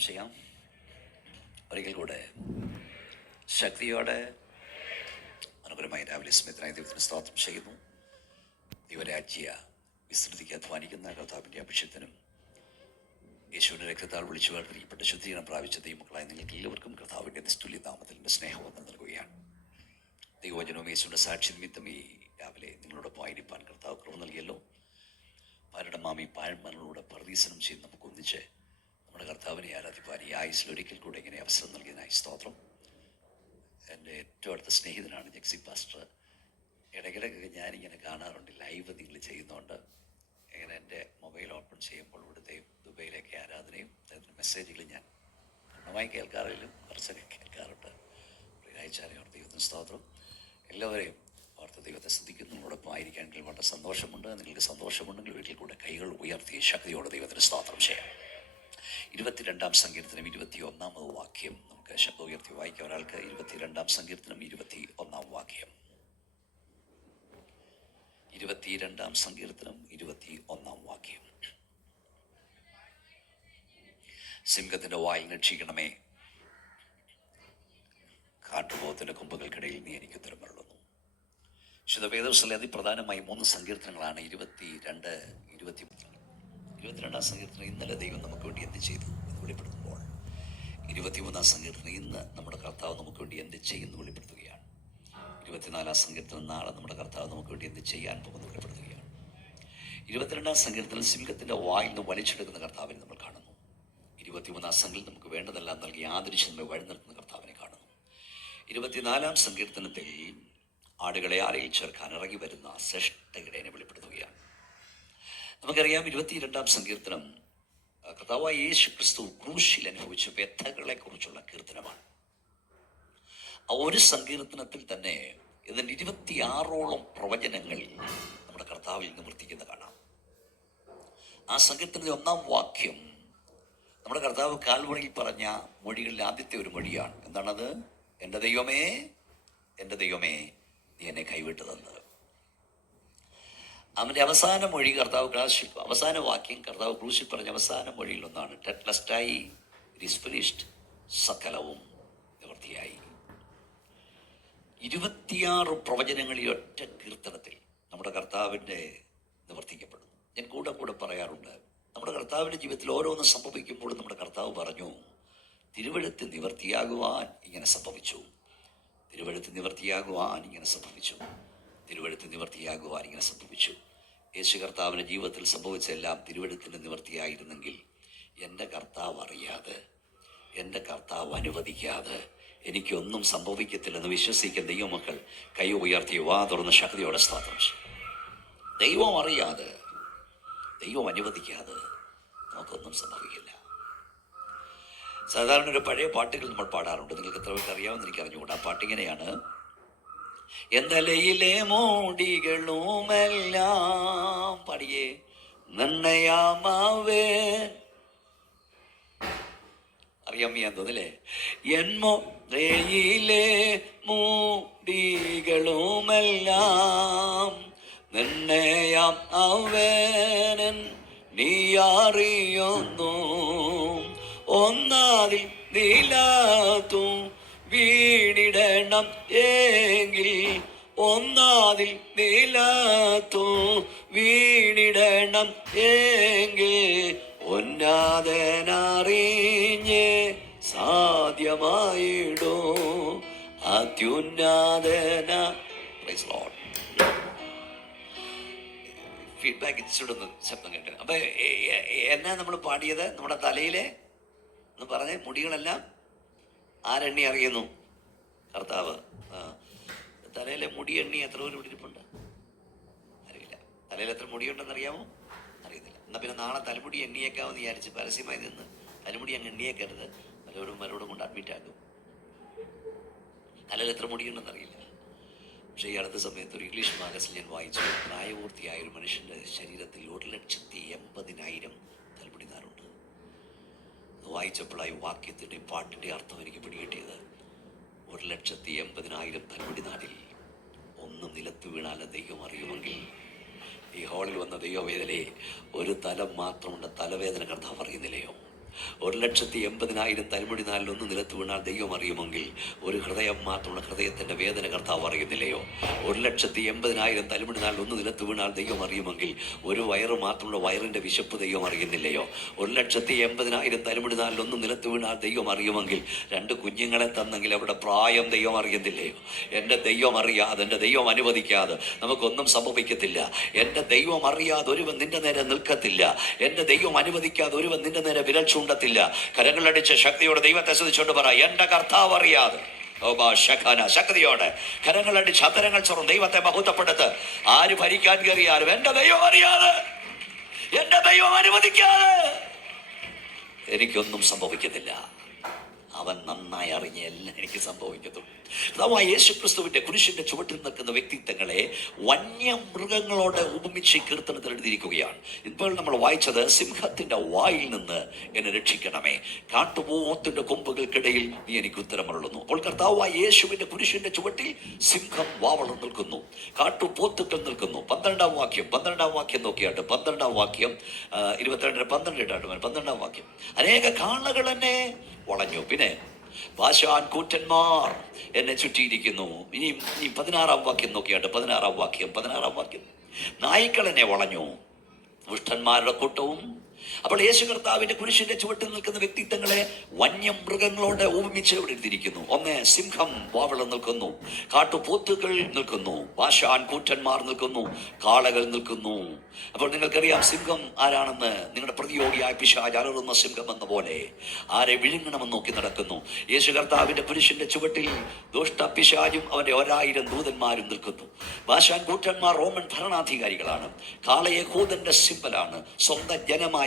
സ്തോത്രം ചെയ്യാം. ഒരിക്കൽ കൂടെ ശക്തിയോടെ അനുകൂലമായി രാവിലെ സ്മിതനായ ദൈവത്തിന് സ്തോത്രം ചെയ്യുന്നു. ദൈവരാജ്യ വിസ്തൃതിക്ക് അധ്വാനിക്കുന്ന കർത്താവിൻ്റെ അഭിഷേകത്തിനും യേശുവിൻ്റെ രക്തത്താൽ വിളിച്ചു വേർതിരിക്കപ്പെട്ട ശുദ്ധീകരണം പ്രാപിച്ച ദൈവമക്കളായ നിങ്ങൾക്ക് എല്ലാവർക്കും കർത്താവിൻ്റെ നിസ്തുല്യ നാമത്തിൽ എൻ്റെ സ്നേഹവന്ദനം നൽകുകയാണ്. ദൈവവചനവും യേശുവിൻ്റെ സാക്ഷി നിമിത്തം ഈ രാവിലെ നിങ്ങളോടൊപ്പം ആയിരിക്കാൻ കർത്താവ് കൃപ നൽകിയല്ലോ. പാരുടെ മാമി പാഴ്മനോട് പ്രതീസനം ചെയ്ത് നമുക്ക് ഒന്നിച്ച് നമ്മുടെ കർത്താവിനെ ആരാധിപ്പാൻ ഈ ആയുസിലൊരിക്കൽ കൂടെ ഇങ്ങനെ അവസരം നൽകിയതിനായി സ്തോത്രം. എൻ്റെ ഏറ്റവും അടുത്ത സ്നേഹിതനാണ് ജെക്സി പാസ്റ്റർ. ഇടയ്ക്കിടയ്ക്ക് ഞാനിങ്ങനെ കാണാറുണ്ട്, ലൈവ് നിങ്ങൾ ചെയ്യുന്നതുകൊണ്ട് ഇങ്ങനെ എൻ്റെ മൊബൈൽ ഓപ്പൺ ചെയ്യുമ്പോൾ ഇവിടുത്തെയും ദുബൈയിലേക്ക് ആരാധനയും അതിൻ്റെ മെസ്സേജുകൾ ഞാൻ പൂർണ്ണമായി കേൾക്കാറില്ലും കുറച്ചൊക്കെ കേൾക്കാറുണ്ട്. ഒരാഴ്ചയോട് ദൈവത്തിന് സ്തോത്രം. എല്ലാവരെയും ഓർത്ത് ദൈവത്തെ ശ്രദ്ധിക്കുന്നു. നമ്മളോടൊപ്പം ആയിരിക്കാമെങ്കിൽ വളരെ സന്തോഷമുണ്ട്. നിങ്ങൾക്ക് സന്തോഷമുണ്ടെങ്കിൽ വീട്ടിൽ കൂടെ കൈകൾ ഉയർത്തി ശക്തിയോടെ ദൈവത്തിന് സ്തോത്രം ചെയ്യാം. 22-ാം സങ്കീർത്തനം 21-ാമത് വാക്യം നമുക്ക് ശബ്ദം ഉയർത്തി വായിക്കാം. ഒരാൾക്ക് 22-ാം സങ്കീർത്തനം 21-ാം വാക്യം. 22-ാം സങ്കീർത്തനം 21-ാം വാക്യം. സിംഹത്തിന്റെ വായിൽ രക്ഷിക്കണമേ, കാട്ടുപോത്തിന്റെ കൊമ്പുകൾക്കിടയിൽ നീ എനിക്ക് ഉത്തരം അരുളുന്നു. വിശുദ്ധ വേദപുസ്തകത്തിലെ അതിപ്രധാനമായി 3 സങ്കീർത്തനങ്ങളാണ് 22, 23. 22-ാം സങ്കീർത്തനം ഇന്നലെ ദൈവം നമുക്ക് വേണ്ടി എന്ത് ചെയ്തു എന്ന് വെളിപ്പെടുത്തുമ്പോൾ, 23-ാം സങ്കീർത്തനം ഇന്ന് നമ്മുടെ കർത്താവ് നമുക്ക് വേണ്ടി എന്ത് ചെയ്യുന്നു വെളിപ്പെടുത്തുകയാണ്. 24-ാം സങ്കീർത്തനം നാളെ നമ്മുടെ കർത്താവ് നമുക്ക് വേണ്ടി എന്ത് ചെയ്യാൻ പോകുന്നു വെളിപ്പെടുത്തുകയാണ്. 22-ാം സങ്കീർത്തനം സിംഹത്തിന്റെ വായിൽ നിന്ന് വലിച്ചെടുക്കുന്ന കർത്താവിനെ നമ്മൾ കാണുന്നു. 23-ാം സങ്കീർത്തനം നമുക്ക് വേണ്ടതെല്ലാം നൽകി ആദരിച്ച് നമ്മെ വഴി നിർത്തുന്ന കർത്താവിനെ കാണുന്നു. 24-ാം സങ്കീർത്തനത്തിൽ ആടുകളെ ആലയിൽ ചേർക്കാൻ ഇറങ്ങി വരുന്ന ശ്രേഷ്ഠയിടയനെ വെളിപ്പെടുത്തുകയാണ്. നമുക്കറിയാം, 22-ാം സങ്കീർത്തനം കർത്താവായ യേശു ക്രിസ്തു ക്രൂശിൽ അനുഭവിച്ച വ്യഥകളെ കുറിച്ചുള്ള കീർത്തനമാണ്. ആ ഒരു സങ്കീർത്തനത്തിൽ തന്നെ ഇതിൻ്റെ 26ഓളം പ്രവചനങ്ങൾ നമ്മുടെ കർത്താവിൽ നിവർത്തിക്കുന്ന കാണാം. ആ സങ്കീർത്തനത്തിൻ്റെ 1-ാം വാക്യം നമ്മുടെ കർത്താവ് കാൽവറിയിൽ പറഞ്ഞ മൊഴികളിൽ ആദ്യത്തെ ഒരു മൊഴിയാണ്. എന്താണത്? എൻ്റെ ദൈവമേ, എൻ്റെ ദൈവമേ, നീ എന്നെ കൈവിട്ടതെന്ന്. അവൻ്റെ അവസാന മൊഴി അവസാന വാക്യം കർത്താവ് ക്രൂശിൽ പറഞ്ഞ അവസാന മൊഴിയിൽ ഒന്നാണ്. ടെറ്റ്ലസ്റ്റായി, ഇറ്റ് ഈസ് ഫിനിഷ്ഡ്, സകലവും നിവൃത്തിയായി. 26 പ്രവചനങ്ങൾ ഈ ഒറ്റ കീർത്തനത്തിൽ നമ്മുടെ കർത്താവിൻ്റെ നിവർത്തിക്കപ്പെടുന്നു. ഞാൻ കൂടെ പറയാറുണ്ട്, നമ്മുടെ കർത്താവിൻ്റെ ജീവിതത്തിൽ ഓരോന്നും സംഭവിക്കുമ്പോഴും നമ്മുടെ കർത്താവ് പറഞ്ഞു, തിരുവെഴുത്ത് നിവർത്തിയാകുവാൻ ഇങ്ങനെ സംഭവിച്ചു, തിരുവെഴുത്ത് നിവർത്തിയാകുവാൻ ഇങ്ങനെ സംഭവിച്ചു, തിരുവെഴുത്ത് നിവർത്തിയാകുവാൻ ഇങ്ങനെ സംഭവിച്ചു. യേശു കർത്താവിൻ്റെ ജീവിതത്തിൽ സംഭവിച്ചെല്ലാം തിരുവെഴുത്തിൻ്റെ നിവർത്തിയായിരുന്നെങ്കിൽ എൻ്റെ കർത്താവ് അറിയാതെ, എൻ്റെ കർത്താവ് അനുവദിക്കാതെ എനിക്കൊന്നും സംഭവിക്കത്തില്ലെന്ന് വിശ്വസിക്കുന്ന ദൈവമക്കൾ കൈ ഉയർത്തി വാ തുറന്ന് ശക്തിയോടെ സ്തോത്രം. ദൈവം അറിയാതെ, ദൈവം അനുവദിക്കാതെ നമുക്കൊന്നും സംഭവിക്കില്ല. സാധാരണ ഒരു പഴയ പാട്ടുകൾ നമ്മൾ പാടാറുണ്ട്. നിങ്ങൾക്ക് എത്ര പേർക്ക് അറിയാമെന്ന് എനിക്ക് അറിഞ്ഞുകൂടാ. ആ പാട്ടിങ്ങനെയാണ്: എന്തലയിലെ മോടികളുമെല്ലാം പാടിയേ നന്നയാമാവേ. അറിയാൻ തോന്നില്ലേ? എന്മോയിലെ മൂടികളുമെല്ലാം നന്നയാം അവനൻ നീ അറിയുന്നു. ഒന്നാതിൽ നീലാത്തു വീണിടണം എങ്കിൽ, ഒന്നാതിൽ നീലാത്തു വീണിടണം എങ്കിൽ ഉന്നതനറിഞ്ഞ് സാധ്യമായിടൂ അത്യുന്നതന. ഫീഡ്ബാക്ക് ഇച്ചിടുന്ന ശബ്ദം കേട്ട്. അപ്പൊ എന്നാ നമ്മൾ പാടിയത്? നമ്മുടെ തലയിലെ എന്ന് പറഞ്ഞ മുടികളെല്ലാം ആരെണ്ണി അറിയുന്നു? കർത്താവ്. തലയിലെ മുടി എണ്ണി എത്ര പേര് പിടിച്ചിട്ടുണ്ട്? അറിയില്ല. തലയിൽ എത്ര മുടിയുണ്ടെന്ന് അറിയാമോ? അറിയത്തില്ല. എന്നാൽ പിന്നെ നാളെ തലമുടി എണ്ണിയേക്കാമെന്ന് വിചാരിച്ച് പരസ്യമായി നിന്ന് തലമുടി അങ്ങ് എണ്ണിയേക്കരുത്. മരോടും കൊണ്ട് അഡ്മിറ്റ് ആക്കും. തലയിൽ എത്ര മുടിയുണ്ടെന്ന് അറിയില്ല. പക്ഷേ ഈ അടുത്ത സമയത്ത് ഒരു ഇംഗ്ലീഷ് മാഗസിൻ ഞാൻ വായിച്ചു. പ്രായപൂർത്തിയായ ഒരു മനുഷ്യൻ്റെ ശരീരത്തിൽ 1,80,000 തലമുടി നാരുണ്ട്. വായിച്ചപ്പോഴായി വാക്യത്തിൻ്റെ പാട്ടിൻ്റെ അർത്ഥം എനിക്ക് പിടികിട്ടിയത്. 1,80,000 തലമുടി നാടിൽ ഒന്ന് നിലത്ത് വീണാൽ ദൈവം അറിയുമെങ്കിൽ, ഈ ഹാളിൽ വന്ന ദൈവവേദനയെ ഒരു തലം മാത്രമുണ്ട് തലവേദന കർത്താവ് അറിയുന്നില്ലയോ? 1,80,000 തലമുടി നാലിലൊന്ന് നിലത്ത് വീണാൽ ദൈവം അറിയുമെങ്കിൽ ഒരു ഹൃദയം മാത്രമുള്ള ഹൃദയത്തിൻ്റെ വേദന കർത്താവ് അറിയുന്നില്ലയോ? 1,80,000 തലമുടി നാലിലൊന്ന് നിലത്ത് വീണാൽ ദൈവം അറിയുമെങ്കിൽ ഒരു വയറ് മാത്രമുള്ള വയറിൻ്റെ വിശപ്പ് ദൈവം അറിയുന്നില്ലയോ? 1,80,000 തലമുടി നാലിലൊന്ന് നിലത്ത് വീണാൽ ദൈവം അറിയുമെങ്കിൽ 2 കുഞ്ഞുങ്ങളെ തന്നെങ്കിൽ അവിടെ പ്രായം ദൈവം അറിയുന്നില്ലയോ? എൻ്റെ ദൈവം അറിയാതെ, എൻ്റെ ദൈവം അനുവദിക്കാതെ നമുക്കൊന്നും സംഭവിക്കത്തില്ല. എൻ്റെ ദൈവം അറിയാതെ ഒരുവൻ നിന്റെ നേരെ നിൽക്കത്തില്ല. എൻ്റെ ദൈവം അനുവദിക്കാതെ ഒരുവൻ നിന്റെ നേരെ വിരൽ ചൂണ്ടത്തില്ല. കരങ്ങളടിച്ച് ശക്തിയോടെ ദൈവത്തെ സ്തുതിച്ചുകൊണ്ട് പറ, എൻ്റെ കർത്താവ് അറിയാതെ. ശക്തിയോടെ കരങ്ങളടിച്ച് അത്തരങ്ങൾ ചൊറും ദൈവത്തെ മഹത്വപ്പെടുത്ത്. ആര് ഭരിക്കാൻ കയറിയാലും എൻ്റെ ദൈവം അറിയാതെ, എൻ്റെ ദൈവം അനുവദിക്കാതെ എനിക്കൊന്നും സംഭവിക്കത്തില്ല. അവൻ നന്നായി അറിഞ്ഞ എല്ലാം എനിക്ക് സംഭവിക്കത്തുള്ളൂ. അഥവാ യേശുക്രിസ്തുവിന്റെ കുരിശിന്റെ ചുവട്ടിൽ നിൽക്കുന്ന വ്യക്തിത്വങ്ങളെ വന്യമൃഗങ്ങളോട് ഉപമിച്ച് കീർത്തനത്തിൽ എഴുതിയിരിക്കുകയാണ്. ഇപ്പോൾ നമ്മൾ വായിച്ചത്, സിംഹത്തിന്റെ വായിൽ നിന്ന് എന്നെ രക്ഷിക്കണമേ, കാട്ടുപോത്തിന്റെ കൊമ്പുകൾക്കിടയിൽ നീ എനിക്ക് ഉത്തരമരുളുന്നു. അപ്പോൾ കർത്താവായ യേശുവിന്റെ കുരിശിന്റെ ചുവട്ടിൽ സിംഹം വാവളം നിൽക്കുന്നു, കാട്ടുപോത്തുക്കൾ നിൽക്കുന്നു. 12-ാം വാക്യം നോക്കിയാട്ട്, 12-ാം വാക്യം 12-12 വാക്യം, അനേക കാളകൾ എന്നെ വളഞ്ഞു, പിന്നെ ബാശാൻ കൂറ്റന്മാർ എന്നെ ചുറ്റിയിരിക്കുന്നു. ഇനി 16-ാം വാക്യം നോക്കിയാട്ട്, 16-ാം വാക്യം, നായ്ക്കൾ എന്നെ വളഞ്ഞു, ദുഷ്ടന്മാരുടെ കൂട്ടവും. അപ്പോൾ യേശു കർത്താവിന്റെ കുരിശിന്റെ ചുവട്ടിൽ നിൽക്കുന്ന വ്യക്തിത്വങ്ങളെ വന്യമൃഗങ്ങളോട് ഉപമിച്ച് ഇവിടെ എഴുതിയിരിക്കുന്നു. ഒന്ന്, സിംഹം വാവളം നിൽക്കുന്നു, കാട്ടുപോത്തുകൾ നിൽക്കുന്നു, ബാശാൻ കൂറ്റന്മാർ നിൽക്കുന്നു, കാളകൾ നിൽക്കുന്നു. അപ്പോൾ നിങ്ങൾക്കറിയാം സിംഹം ആരാണെന്ന്. നിങ്ങളുടെ പ്രതിയോഗിയായ പിശാച് അലറുന്ന സിംഹം എന്ന പോലെ ആരെ വിഴുങ്ങണമെന്ന് നോക്കി നടക്കുന്നു. യേശു കർത്താവിന്റെ കുരിശിന്റെ ചുവട്ടിൽ ദുഷ്ട പിശാചും അവന്റെ 1000 ദൂതന്മാരും നിൽക്കുന്നു. ബാശാൻ കൂറ്റന്മാർ റോമൻ ഭരണാധികാരികളാണ്. കാള യഹൂദന്റെ സിംബലാണ്. സ്വന്തം ജനമായ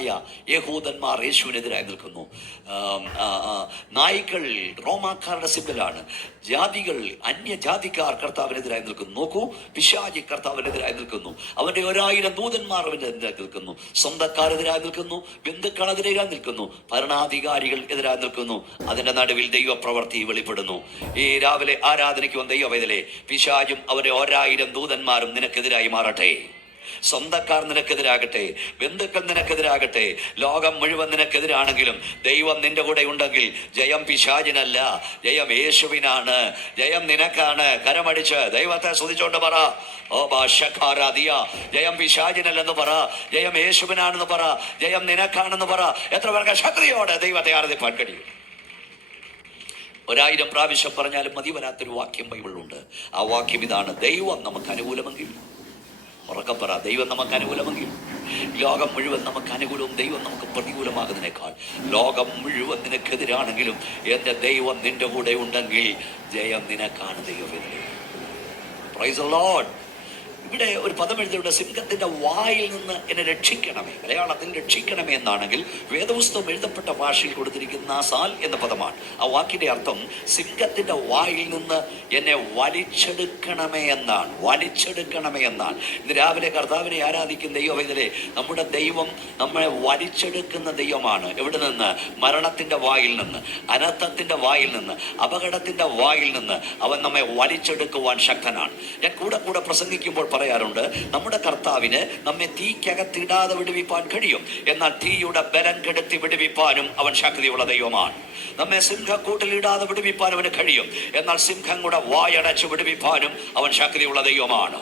യഹൂദന്മാർ യേശുവിനെതിരായി നിൽക്കുന്നു. നായ്ക്കൾ റോമാക്കാരുടെ സിംബലാണ്. ജാതികൾ, അന്യജാതിക്കാർ കർത്താവിനെതിരായി നിൽക്കുന്നു. നോക്കൂ, പിശാചി കർത്താവിനെതിരായി നിൽക്കുന്നു. അവന്റെ 1000 ദൂതന്മാർ അവനെതിരായി നിൽക്കുന്നു. സ്വന്തക്കാരെതിരായി നിൽക്കുന്നു, ബന്ധുക്കളെതിരായി നിൽക്കുന്നു, ഭരണാധികാരികൾ എതിരായി നിൽക്കുന്നു. അതിന്റെ നടുവിൽ ദൈവപ്രവൃത്തി വെളിപ്പെടുന്നു. ഈ രാവിലെ ആരാധനയ്ക്ക് വന്ന ദൈവവേദലേ, പിശാചും അവന്റെ 1000 ദൂതന്മാരും നിനക്കെതിരായി മാറട്ടെ. സ്വന്തക്കാർ നിനക്കെതിരാകട്ടെ, ബന്ധുക്കൾ നിനക്കെതിരാകട്ടെ, ലോകം മുഴുവൻ നിനക്കെതിരാണെങ്കിലും ദൈവം നിന്റെ കൂടെ ഉണ്ടെങ്കിൽ ജയം പിശാചിനല്ല, ജയം യേശുവിനാണ്, ജയം നിനക്കാണ്. കരമടിച്ച് ദൈവത്തെ സ്തുതിച്ചോണ്ട് പറ, ഓ ഭാഷക്കാരാദിയ, ജയം പിശാചിനല്ലെന്ന് പറ, ജയം യേശുവിനാണെന്ന് പറ, ജയം നിനക്കാണെന്ന് പറ. എത്ര പേർക്ക് ശക്തിയോടെ ദൈവത്തെ ആരാധിപ്പാൻ കഴിയും? 1000 പ്രാവശ്യം പറഞ്ഞാലും മതി വരാത്തൊരു വാക്യം ബൈബിളിലുണ്ട്. ആ വാക്യം ഇതാണ്, ദൈവം നമുക്ക് അനുകൂലമെങ്കിൽ, ഉറക്കം പറ, ദൈവം നമുക്ക് അനുകൂലമെങ്കിൽ. ലോകം മുഴുവൻ നമുക്ക് അനുകൂലവും ദൈവം നമുക്ക് പ്രതികൂലമാകുന്നതിനേക്കാൾ ലോകം മുഴുവൻ നിനക്കെതിരാണെങ്കിലും എൻ്റെ ദൈവം നിന്റെ കൂടെ ഉണ്ടെങ്കിൽ ജയം നിനക്കാണ്. ദൈവവേദന. Praise the lord. ഇവിടെ ഒരു പദം എഴുതിയുടെ, സിംഹത്തിന്റെ വായിൽ നിന്ന് എന്നെ രക്ഷിക്കണമേ. മലയാളത്തിൽ രക്ഷിക്കണമേ എന്നാണെങ്കിൽ വേദപുസ്തകം എഴുതപ്പെട്ട ഭാഷയിൽ കൊടുത്തിരിക്കുന്ന സാൽ എന്ന പദമാണ്. ആ വാക്കിന്റെ അർത്ഥം സിംഹത്തിന്റെ വായിൽ നിന്ന് എന്നെ വലിച്ചെടുക്കണമേ എന്നാണ്. വലിച്ചെടുക്കണമേ എന്നാണ്. ഇന്ന് രാവിലെ കർത്താവിനെ ആരാധിക്കുന്ന ദൈവവേദനയെ, നമ്മുടെ ദൈവം നമ്മളെ വലിച്ചെടുക്കുന്ന ദൈവമാണ്. എവിടെ നിന്ന്? മരണത്തിന്റെ വായിൽ നിന്ന്, അനർത്ഥത്തിന്റെ വായിൽ നിന്ന്, അപകടത്തിന്റെ വായിൽ നിന്ന് അവൻ നമ്മെ വലിച്ചെടുക്കുവാൻ ശക്തനാണ്. ഞാൻ കൂടെ പ്രസംഗിക്കുമ്പോൾ പറയാറുണ്ട്, നമ്മുടെ കർത്താവിന് നമ്മെ തീക്കകത്തിടാതെ വിടുവിപ്പാൻ കഴിയും. എന്നാൽ തീയുടെ ബലം കെടുത്തി വിടുവിപ്പാനും അവൻ ശക്തിയുള്ള ദൈവമാണ്. നമ്മെ സിംഹക്കൂട്ടിലിടാതെ വിടുവിപ്പാൻ അവന് കഴിയും. എന്നാൽ സിംഹങ്ങളുടെ വായടച്ച് വിടുവിപ്പാനും അവൻ ശക്തിയുള്ള ദൈവമാണ്.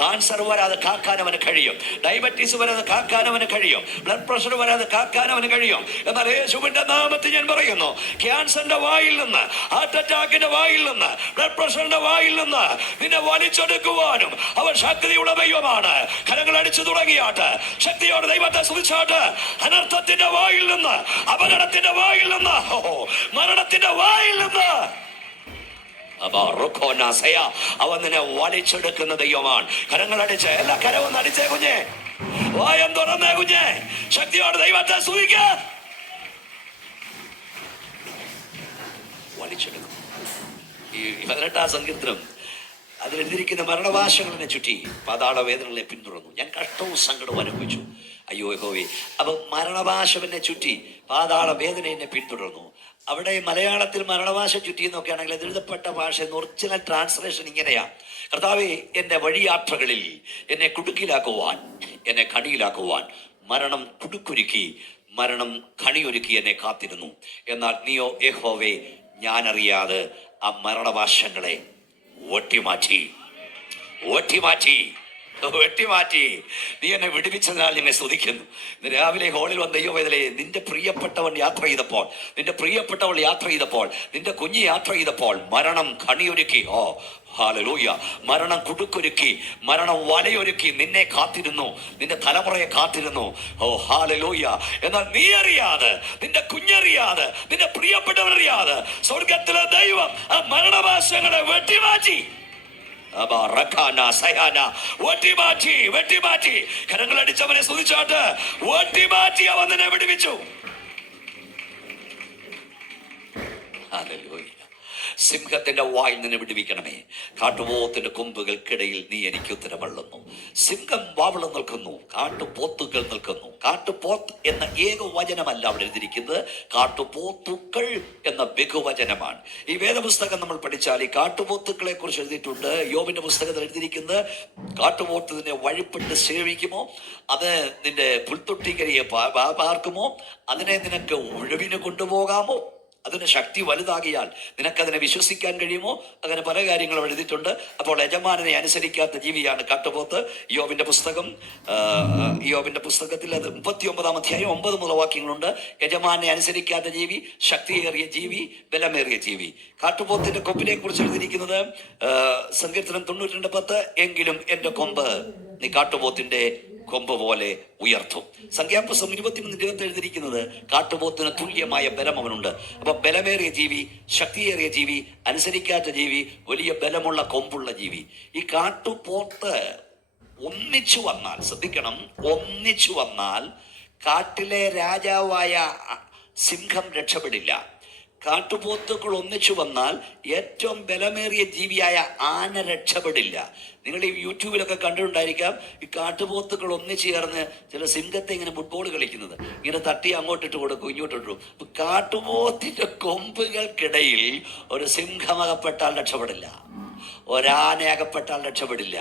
കാൻസർ വരാതെ കാക്കാൻ അവന് കഴിയും. ഡയബറ്റീസ് വരാതെ കാക്കാൻ അവന് കഴിയും. ബ്ലഡ് പ്രഷർ വരാതെ കാക്കാൻ അവന് കഴിയും. എന്നാൽ യേശുവിന്റെ നാമത്തിൽ ഞാൻ പറയുന്നു, ക്യാൻസറിന്റെ വായിൽ നിന്ന്, ഹാർട്ട് അറ്റാക്കിന്റെ വായിൽ നിന്ന്, ബ്ലഡ് പ്രഷറിന്റെ വായിൽ നിന്ന് നിന്നെ വലിച്ചെടുക്കുവാനും അവൻ ശക്തിയുള്ള ദൈവമാണ്. കരങ്ങൾ അടിച്ചു തുടങ്ങിയാട്ട് ശക്തിയോടെ ദൈവത്തെ സ്തുതിച്ചാട്ട്. അനർത്ഥത്തിന്റെ വായിൽ നിന്ന്, അപകടത്തിന്റെ വായിൽ നിന്ന്, മരണത്തിന്റെ വായിൽ നിന്ന് അവൻ നിന്നെ വലിച്ചെടുക്കുന്ന ദൈവമാണ്. കരങ്ങൾ അടിച്ച്, എല്ലാ കരവും അടിച്ചേ കുഞ്ഞെ, വായം തുറന്നേ കുഞ്ഞെ, ശക്തിയോടെ ദൈവത്തെ സ്തുതിക്ക. വലിച്ചെടുക്കും. ഈ 18-ാം സങ്കീർത്തനം അതിലെഴുതിയിരിക്കുന്ന മരണവാശങ്ങളെ ചുറ്റി പാതാള വേദനകളെ പിന്തുടർന്നു. ഞാൻ കഷ്ടവും സങ്കടവും അനുഭവിച്ചു. അയ്യോ യഹോവേ. അപ്പം മരണവാശവനെ ചുറ്റി പാതാള വേദന എന്നെ പിന്തുടർന്നു. അവിടെ മലയാളത്തിൽ മരണവാശ ചുറ്റി എന്നൊക്കെ ആണെങ്കിൽ എഴുതപ്പെട്ട ഭാഷ ഒറിജിനൽ ട്രാൻസ്ലേഷൻ ഇങ്ങനെയാ: കർത്താവേ, എൻ്റെ വഴിയാത്രകളിൽ എന്നെ കുടുക്കിലാക്കുവാൻ, എന്നെ കണിയിലാക്കുവാൻ മരണം കുടുക്കുരുക്കി മരണം കണിയൊരുക്കി എന്നെ കാത്തിരുന്നു. എന്നാൽ നീയോ യഹോവേ, ഞാനറിയാതെ ആ മരണവാശങ്ങളെ വെട്ടിമാറ്റി നീ എന്നെ വിടുവിച്ചതിനാൽ നിന്നെ സ്തുതിക്കുന്നു. ഇന്ന് രാവിലെ ഹോളിൽ വന്ന ദൈവവേദനയെ നിന്റെ പ്രിയപ്പെട്ടവൾ യാത്ര ചെയ്തപ്പോൾ നിന്റെ കുഞ്ഞ് യാത്ര ചെയ്തപ്പോൾ മരണം കണിയൊരുക്കി. ഓ ഹല്ലേലൂയ. മരണം കുടുക്കൊരുക്കി, മരണം വലയൊരുക്കി നിന്നെ കാത്തിരുന്നു, നിന്റെ തലമുറയെ കാത്തിരുന്നു. ഓ ഹല്ലേലൂയ. എന്നാൽ നീ അറിയാതെ, നിന്റെ കുഞ്ഞറിയാതെ, നിന്റെ പ്രിയപ്പെട്ടവരറിയാതെ സ്വർഗത്തിലെ ദൈവം ആ മരണവാസങ്ങളെ വെട്ടിമാറ്റി. വെട്ടിമാറ്റി. കരങ്ങളടിച്ചവനെ സ്തുതിച്ചാട്ട് വെട്ടിമാറ്റി അവൻ നിന്നെ വിടുവിച്ചു. ഹല്ലേലൂയ. സിംഹത്തിന്റെ വായിൽ നിന്ന് വിടുവിക്കണമേ. കാട്ടുപോത്തിന്റെ കൊമ്പുകൾക്കിടയിൽ നീ എനിക്ക് ഉത്തരമള്ളുന്നു. സിംഹം വാവളം നിൽക്കുന്നു, കാട്ടുപോത്തുകൾ നിൽക്കുന്നു. കാട്ടുപോത്ത് എന്ന ഏകവചനമല്ല അവിടെ എഴുതിയിരിക്കുന്നത്, കാട്ടുപോത്തുക്കൾ എന്ന ബഹുവചനമാണ്. ഈ വേദപുസ്തകം നമ്മൾ പഠിച്ചാൽ ഈ കാട്ടുപോത്തുക്കളെ കുറിച്ച് എഴുതിയിട്ടുണ്ട്. യോബിന്റെ പുസ്തകത്തിൽ എഴുതിയിരിക്കുന്നത്, കാട്ടുപോത്ത് നിന്നെ വഴിപ്പെട്ട് സേവിക്കുമോ, അത് നിന്റെ പുൽത്തൊട്ടിക്കരിയെ പാർക്കുമോ, അതിനെ നിനക്ക് ഒഴിവിന് കൊണ്ടുപോകാമോ, അതിന് ശക്തി വലുതാകിയാൽ നിനക്കതിനെ വിശ്വസിക്കാൻ കഴിയുമോ, അങ്ങനെ പല കാര്യങ്ങളും എഴുതിയിട്ടുണ്ട്. അപ്പോൾ യജമാനനെ അനുസരിക്കാത്ത ജീവിയാണ് കാട്ടുപോത്ത്. യോബിന്റെ പുസ്തകത്തിൽ അത് 39-ാം അധ്യായം 9 മുതൽ വാക്യങ്ങളുണ്ട്. യജമാനെ അനുസരിക്കാത്ത ജീവി, ശക്തിയേറിയ ജീവി, ബലമേറിയ ജീവി. കാട്ടുപോത്തിന്റെ കൊമ്പിനെ കുറിച്ച് എഴുതിയിരിക്കുന്നത് സങ്കീർത്തനം 92:10, എങ്കിലും എന്റെ കൊമ്പ് നീ കാട്ടുപോത്തിന്റെ കൊമ്പ് പോലെ ഉയർത്തും. സംഖ്യാപുസ്തകം 23:20 എഴുതിയിരിക്കുന്നത്, കാട്ടുപോത്തിന് തുല്യമായ ബലം അവനുണ്ട്. അപ്പൊ ബലമേറിയ ജീവി, ശക്തിയേറിയ ജീവി, അനുസരിക്കാത്ത ജീവി, വലിയ ബലമുള്ള കൊമ്പുള്ള ജീവി. ഈ കാട്ടുപോത്ത് ഒന്നിച്ചു വന്നാൽ, ശ്രദ്ധിക്കണം, ഒന്നിച്ചു വന്നാൽ കാട്ടിലെ രാജാവായ സിംഹം രക്ഷപ്പെടില്ല. കാട്ടുപോത്തുക്കൾ ഒന്നിച്ചു വന്നാൽ ഏറ്റവും ബലമേറിയ ജീവിയായ ആന രക്ഷപ്പെടില്ല. നിങ്ങൾ ഈ യൂട്യൂബിലൊക്കെ കണ്ടിട്ടുണ്ടായിരിക്കാം, ഈ കാട്ടുപോത്തുക്കൾ ഒന്നിച്ചു ചേർന്ന് ചില സിംഹത്തെ ഇങ്ങനെ ഫുട്ബോൾ കളിക്കുന്നത്, ഇങ്ങനെ തട്ടി അങ്ങോട്ടിട്ട് കൊടുക്കും, ഇങ്ങോട്ടിട്ടു. കാട്ടുപോത്തിന്റെ കൊമ്പുകൾക്കിടയിൽ ഒരു സിംഹം അകപ്പെട്ടാൽ രക്ഷപ്പെടില്ല, ഒരാന അകപ്പെട്ടാൽ രക്ഷപ്പെടില്ല.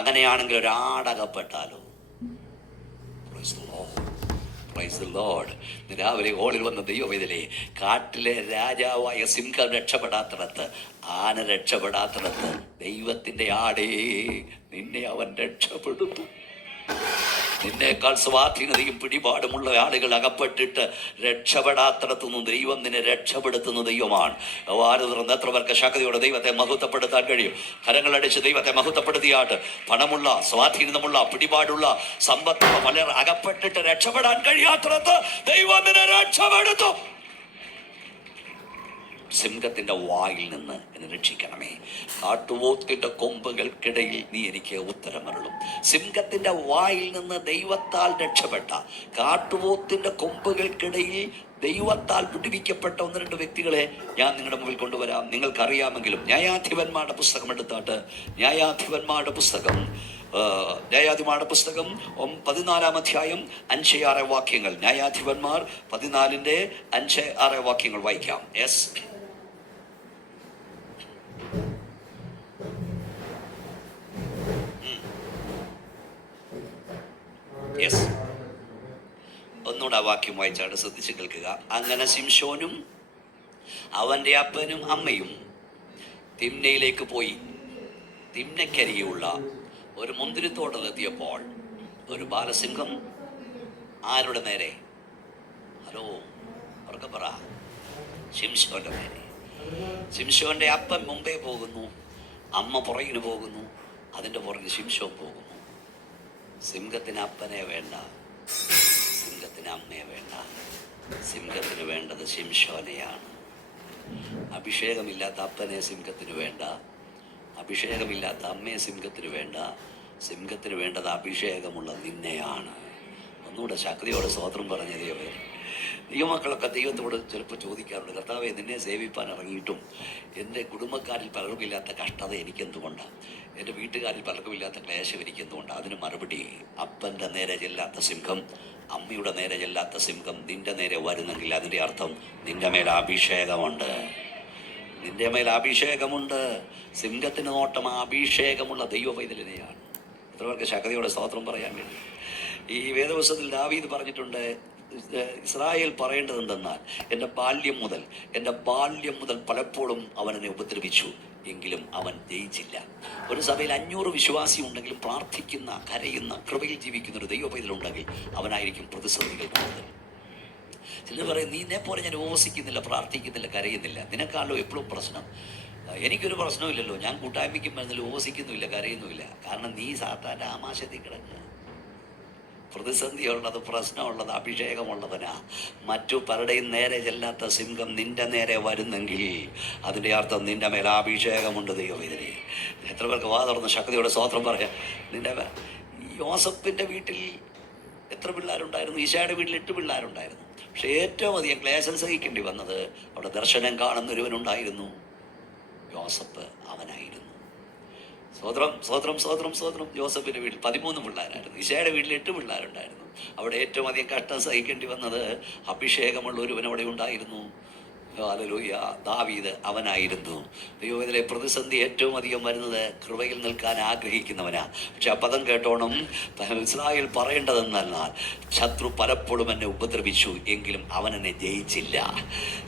അങ്ങനെയാണെങ്കിൽ ഒരാടകപ്പെട്ടാലോ? രാവിലെ ഹോളിൽ വന്ന ദൈവവേദനയെ, കാട്ടിലെ രാജാവായ സിംഹം രക്ഷപ്പെടാത്തിടത്ത്, ആന രക്ഷപ്പെടാത്തിടത്ത്, ദൈവത്തിന്റെ ആടേ നിന്നെ അവൻ രക്ഷപ്പെടുത്തും. നിന്നേക്കാൾ സ്വാധീനതയും പിടിപാടുമുള്ള ആളുകൾ അകപ്പെട്ടിട്ട് രക്ഷപ്പെടാത്തിടത്തുനിന്ന് ദൈവം നിന്നെ രക്ഷപ്പെടുത്തുന്ന ദൈവമാണ്. എത്ര പേർക്ക് ശക്തിയോടെ ദൈവത്തെ മഹത്വപ്പെടുത്താൻ കഴിയും? കരങ്ങളടിച്ച് ദൈവത്തെ മഹത്വപ്പെടുത്തിയാട്ട്. പണമുള്ള, സ്വാധീനമുള്ള, പിടിപാടുള്ള, സമ്പത്തുള്ള പലർ അകപ്പെട്ടിട്ട് രക്ഷപ്പെടാൻ കഴിയാത്തിടത്ത് ദൈവം നിന്നെ രക്ഷപ്പെടുത്തും. സിംഹത്തിന്റെ വായിൽ നിന്ന് എന്നെ രക്ഷിക്കണമേ. കാട്ടുപോത്തിന്റെ കൊമ്പുകൾക്കിടയിൽ നീ എനിക്ക് ഉത്തരമരുളും. സിംഹത്തിന്റെ വായിൽ നിന്ന് ദൈവത്താൽ രക്ഷപ്പെട്ട, കാട്ടുപോത്തിന്റെ കൊമ്പുകൾക്കിടയിൽ ദൈവത്താൽ വിടുവിക്കപ്പെട്ട 1-2 വ്യക്തികളെ ഞാൻ നിങ്ങളുടെ മുമ്പിൽ കൊണ്ടുവരാം. നിങ്ങൾക്കറിയാമെങ്കിലും ന്യായാധിപന്മാരുടെ പുസ്തകം എടുത്താട്ട്, ന്യായാധിപന്മാരുടെ പുസ്തകം 14-ാം അധ്യായം 5-6 വാക്യങ്ങൾ. ന്യായാധിപന്മാർ 14-ന്റെ 5-6 വാക്യങ്ങൾ വായിക്കാം. ഒന്നുകൂടെ ആ വാക്യം വായിച്ചാണ് ശ്രദ്ധിച്ച് കേൾക്കുക. അങ്ങനെ ശിംശോനും അവന്റെ അപ്പനും അമ്മയും തിമ്നയിലേക്ക് പോയി. തിമ്നക്കരികെയുള്ള ഒരു മുന്തിരിത്തോട്ടത്തിലെത്തിയപ്പോൾ ഒരു ബാലസിംഹം ആരുടെ നേരെ? ഹലോ, ഉറക്കെ പറ. ശിംശോന്റെ നേരെ. ശിംശോന്റെ അപ്പൻ മുമ്പേ പോകുന്നു, അമ്മ പുറകിന് പോകുന്നു, അതിൻ്റെ പുറകിൽ ശിംശോൻ പോകുന്നു. സിംഹത്തിന് അപ്പനെ വേണ്ട, സിംഹത്തിന് അമ്മയെ വേണ്ട, സിംഹത്തിന് വേണ്ടത് ശിംശോനെയാണ്. അഭിഷേകമില്ലാത്ത അപ്പനെ സിംഹത്തിന് വേണ്ട, അഭിഷേകമില്ലാത്ത അമ്മയെ സിംഹത്തിന് വേണ്ട. സിംഹത്തിന് വേണ്ടത് അഭിഷേകമുള്ള നിന്നെയാണ്. ഒന്നുകൂടെ ശക്തിയോടെ സ്തോത്രം പറഞ്ഞ ദൈവമക്കളൊക്കെ ദൈവത്തോട് ചിലപ്പോൾ ചോദിക്കാറുണ്ട്, കർത്താവേ, നിന്നെ സേവിപ്പാൻ ഇറങ്ങിയിട്ടും എൻ്റെ കുടുംബക്കാരിൽ പലർക്കുമില്ലാത്ത കഷ്ടത എനിക്കെന്തുകൊണ്ടാണ്, എൻ്റെ വീട്ടുകാരിൽ പലർക്കുമില്ലാത്ത ക്ലേശം എനിക്കെന്തുകൊണ്ടാണ്? അതിന് മറുപടി, അപ്പൻ്റെ നേരെ ചെല്ലാത്ത സിംഹം, അമ്മയുടെ നേരെ ചെല്ലാത്ത സിംഹം നിന്റെ നേരെ വരുന്നെങ്കിൽ അതിൻ്റെ അർത്ഥം നിന്റെ മേൽ അഭിഷേകമുണ്ട്, നിന്റെ മേൽ അഭിഷേകമുണ്ട്. സിംഹത്തിന് നോട്ടം അഭിഷേകമുള്ള ദൈവവൈതലിനെയാണ്. എത്ര പേർക്ക് ശക്തിയോടെ സ്തോത്രം പറയാൻ വേണ്ടി? ഈ വേദപുസ്തകത്തിൽ ദാവീദ് പറഞ്ഞിട്ടുണ്ട്, ഇസ്രായേൽ പറയേണ്ടത് എന്തെന്നാൽ എൻ്റെ ബാല്യം മുതൽ പലപ്പോഴും അവൻ എന്നെ ഉപദ്രവിച്ചു, എങ്കിലും അവൻ ജയിച്ചില്ല. ഒരു സഭയിൽ 500 വിശ്വാസി ഉണ്ടെങ്കിലും പ്രാർത്ഥിക്കുന്ന, കരയുന്ന, കൃപയിൽ ജീവിക്കുന്ന ഒരു ദൈവപൈതലുണ്ടെങ്കിൽ അവനായിരിക്കും പ്രതിസന്ധികൾ കൂടുതൽ. ചിലർ പറയും, നിന്നെ പോലെ ഞാൻ ഉപവസിക്കുന്നില്ല, പ്രാർത്ഥിക്കുന്നില്ല, കരയുന്നില്ല. നിനക്കാണല്ലോ എപ്പോഴും പ്രശ്നം. എനിക്കൊരു പ്രശ്നമില്ലല്ലോ, ഞാൻ കൂട്ടായ്മയ്ക്കും വരുന്നില്ല, ഉപവസിക്കുന്നുമില്ല, കരയുന്നുമില്ല. കാരണം നീ സാത്താൻ്റെ ആമാശത്തിൽ കിടക്കുക. പ്രതിസന്ധിയുള്ളത്, പ്രശ്നമുള്ളത്, അഭിഷേകമുള്ളവനാ. മറ്റു പലരുടെയും നേരെ ചെല്ലാത്ത സിംഹം നിന്റെ നേരെ വരുന്നെങ്കിൽ അതിൻ്റെ അർത്ഥം നിന്റെ മേലെ അഭിഷേകമുണ്ട്. ദൈവം ഇതിനെ എത്ര പേർക്ക് വാ തുറന്ന് ശക്തിയോടെ സ്തോത്രം പറയാം. നിന്റെ യോസഫിൻ്റെ വീട്ടിൽ എത്ര പിള്ളേരുണ്ടായിരുന്നു? ഈശോയുടെ വീട്ടിൽ 8 പിള്ളേരുണ്ടായിരുന്നു. പക്ഷെ ഏറ്റവും അധികം ക്ലേശം സഹിക്കേണ്ടി വന്നത് അവിടെ ദർശനം കാണുന്ന ഒരുവനുണ്ടായിരുന്നു. യോസഫ് അവനായിരുന്നു. സ്വതന്ത്രം സ്വതന്ത്രം സ്വതന്ത്രം സ്വതന്ത്രം. ജോസഫിൻ്റെ വീട്ടിൽ 13 പിള്ളേരായിരുന്നു. ഈശോയുടെ വീട്ടിൽ 8 പിള്ളേരുണ്ടായിരുന്നു. അവിടെ ഏറ്റവും അധികം കഷ്ടം സഹിക്കേണ്ടി വന്നത് അഭിഷേകമുള്ള ഒരുവൻ അവിടെ ഉണ്ടായിരുന്നു. ഹല്ലേലൂയ. ദാവീദ് അവനായിരുന്നു. ദൈവത്തിലെ പ്രതിസന്ധി ഏറ്റവും അധികം വരുന്നത് കൃപയിൽ നിൽക്കാൻ ആഗ്രഹിക്കുന്നവനാ. പക്ഷെ ആ പദം കേട്ടോണം, ഇസ്രായേൽ പറയേണ്ടതെന്നാൽ ശത്രു പലപ്പോഴും എന്നെ ഉപദ്രവിച്ചു, എങ്കിലും അവൻ എന്നെ ജയിച്ചില്ല.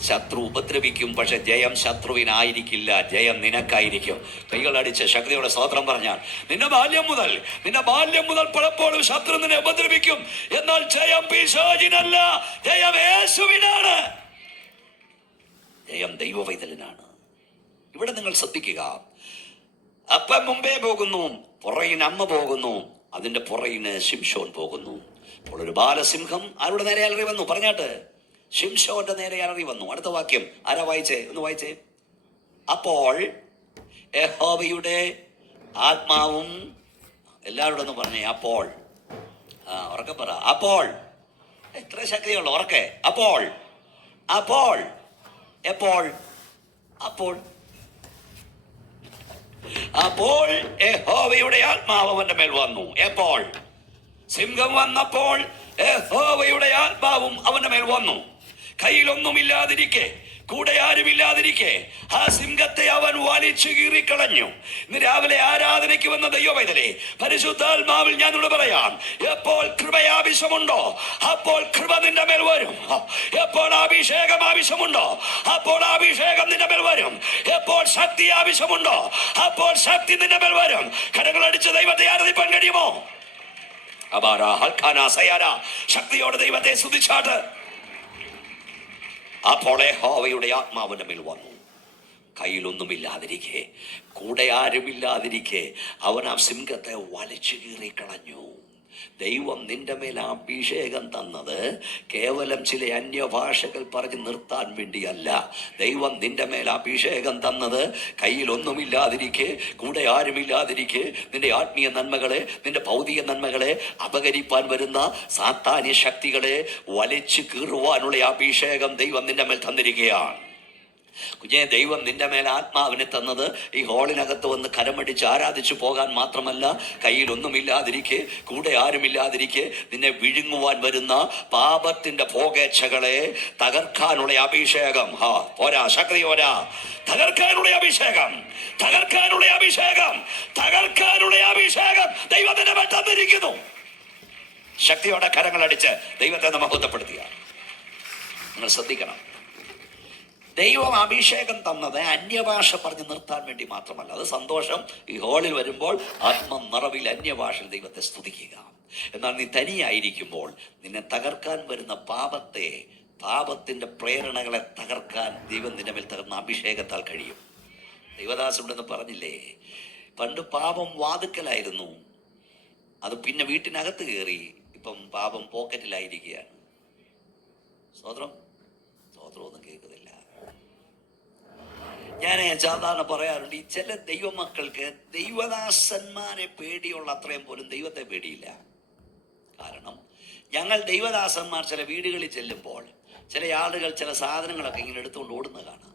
ശത്രു ഉപദ്രവിക്കും, പക്ഷെ ജയം ശത്രുവിനായിരിക്കില്ല, ജയം നിനക്കായിരിക്കും. കൈകളടിച്ച് ശക്തിയോടെ സ്തോത്രം പറഞ്ഞാൽ, നിന്റെ ബാല്യം മുതൽ പലപ്പോഴും ശത്രു നിന്നെ ഉപദ്രവിക്കും, എന്നാൽ ജയം പിശാചിനല്ല, ജയം യേശുവിനാണ്, ജയം ദൈവവൈതലിനാണ്. ഇവിടെ നിങ്ങൾ ശ്രദ്ധിക്കുക, അപ്പം മുമ്പേ പോകുന്നു, പുറകിന് അമ്മ പോകുന്നു, അതിന്റെ പുറകിന് ശിംശോൻ പോകുന്നു. അപ്പോൾ ഒരു ബാലസിംഹം ആരുടെ നേരെ അലറി വന്നു? പറഞ്ഞാട്ട്, ശിംശോന്റെ നേരെ അലറി വന്നു. അടുത്ത വാക്യം ആരാ വായിച്ചേ? ഒന്ന് വായിച്ചേ. അപ്പോൾ യഹോവയുടെ ആത്മാവും, എല്ലാവരോടും ഒന്ന് പറഞ്ഞേ, അപ്പോൾ. ഉറക്കെ പറ, അപ്പോൾ. എത്ര ശക്തിയുള്ള ഉറക്കെ. അപ്പോൾ അപ്പോൾ എപ്പോൾ? അപ്പോൾ അപ്പോൾ യഹോവയുടെ ആത്മാവ് അവന്റെ മേൽ വന്നു. എപ്പോൾ? സിംഹം വന്നപ്പോൾ യഹോവയുടെ ആത്മാവും അവന്റെ മേൽ വന്നു. കയ്യിലൊന്നുമില്ലാതിരിക്കെ, കൂടെ ആരുമില്ലാതിരിക്കെ ആ സിംഹത്തെ അവൻ വലിച്ചു കീറിക്കളഞ്ഞു. ഇന്ന് രാവിലെ ആരാധനയ്ക്ക് വന്ന ദൈവവൈതലേ, പരിശുദ്ധാത്മാവിൽ ഞാനിവിടെ പറയാം, എപ്പോൾ കൃപ ആവശ്യമുണ്ടോ അപ്പോൾ കൃപ നിന്റെ മേൽ വരും. എപ്പോൾ അഭിഷേകം ആവശ്യമുണ്ടോ അപ്പോൾ അഭിഷേകം നിന്റെ മേൽ വരും. എപ്പോൾ ശക്തി ആവശ്യമുണ്ടോ അപ്പോൾ ശക്തി നിന്റെ മേൽ വരും. കരങ്ങളടിച്ച് ദൈവത്തെ ആരാധിപ്പാൻ കഴിയുമോ? ശക്തിയോടെ ദൈവത്തെ സ്തുതിച്ചാട്ട്. അപ്പോൾ യഹോവയുടെ ആത്മാവിന്റെ മേൽ വന്നു. കയ്യിലൊന്നുമില്ലാതിരിക്കെ, കൂടെ ആരുമില്ലാതിരിക്കെ അവൻ ആ സിംഹത്തെ വലിച്ചു കീറിക്കളഞ്ഞു. ദൈവം നിന്റെ മേൽ അഭിഷേകം തന്നത് കേവലം ചില അന്യഭാഷകൾ പറഞ്ഞ് നിർത്താൻ വേണ്ടിയല്ല. ദൈവം നിന്റെ മേൽ അഭിഷേകം തന്നത് കയ്യിലൊന്നുമില്ലാതിരിക്കെ, കൂടെ ആരുമില്ലാതിരിക്കെ, നിന്റെ ആത്മീയ നന്മകളെ, നിന്റെ ഭൗതിക നന്മകളെ അപകരിപ്പാൻ വരുന്ന സാത്താന്യ ശക്തികളെ വലിച്ചു കീറുവാനുള്ള അഭിഷേകം ദൈവം നിന്റെ മേൽ തന്നിരിക്കുകയാണ്. കുഞ്ഞെ, ദൈവം നിന്റെ മേൽ ആത്മാവിനെ തന്നത് ഈ ഹോളിനകത്ത് വന്ന് കരമടിച്ച് ആരാധിച്ചു പോകാൻ മാത്രമല്ല, കയ്യിലൊന്നുമില്ലാതിരിക്കെ, കൂടെ ആരുമില്ലാതിരിക്കെ നിന്നെ വിഴുങ്ങുവാൻ വരുന്ന പാപത്തിന്റെ ഭോഗേച്ഛകളെ തകർക്കാനുള്ള അഭിഷേകം. പോരാ, ശക്തി പോരാ. തകർക്കാനുള്ള അഭിഷേകം, തകർക്കാനുള്ള അഭിഷേകം, തകർക്കാനുള്ള അഭിഷേകം ദൈവത്തിന്റെ മേൽ തന്നിരിക്കുന്നു. ശക്തിയോടെ കരങ്ങളടിച്ച് ദൈവത്തെ മഹത്വപ്പെടുത്തുക. നിങ്ങൾ ശ്രദ്ധിക്കണം, ദൈവം അഭിഷേകം തന്നത് അന്യഭാഷ പറഞ്ഞ് നിർത്താൻ വേണ്ടി മാത്രമല്ല. അത് സന്തോഷം. ഈ ഹോളിൽ വരുമ്പോൾ ആത്മനിറവിൽ അന്യഭാഷയിൽ ദൈവത്തെ സ്തുതിക്കുക. എന്നാൽ നീ തനിയായിരിക്കുമ്പോൾ നിന്നെ തകർക്കാൻ വരുന്ന പാപത്തിന്റെ പ്രേരണകളെ തകർക്കാൻ ദൈവം നിന്റെ മേൽ തകർന്ന അഭിഷേകത്താൽ കഴിയും. ദൈവദാസനുണ്ടെന്ന് പറഞ്ഞില്ലേ, പണ്ട് പാപം വാതുക്കലായിരുന്നു, അത് പിന്നെ വീട്ടിനകത്ത് കയറി. ഇപ്പം പാപം പോക്കറ്റിലായിരിക്കുകയാണ്. സ്വതന്ത്രമൊന്നും കേൾക്കുന്നില്ല. ഞാൻ സാധാരണ പറയാറുണ്ട്, ഈ ചില ദൈവമക്കൾക്ക് ദൈവദാസന്മാരെ പേടിയുള്ള അത്രയും പോലും ദൈവത്തെ പേടിയില്ല. കാരണം ഞങ്ങൾ ദൈവദാസന്മാർ ചില വീടുകളിൽ ചെല്ലുമ്പോൾ ചില ആളുകൾ ചില സാധനങ്ങളൊക്കെ ഇങ്ങനെ എടുത്തുകൊണ്ട് ഓടുന്ന കാണാം.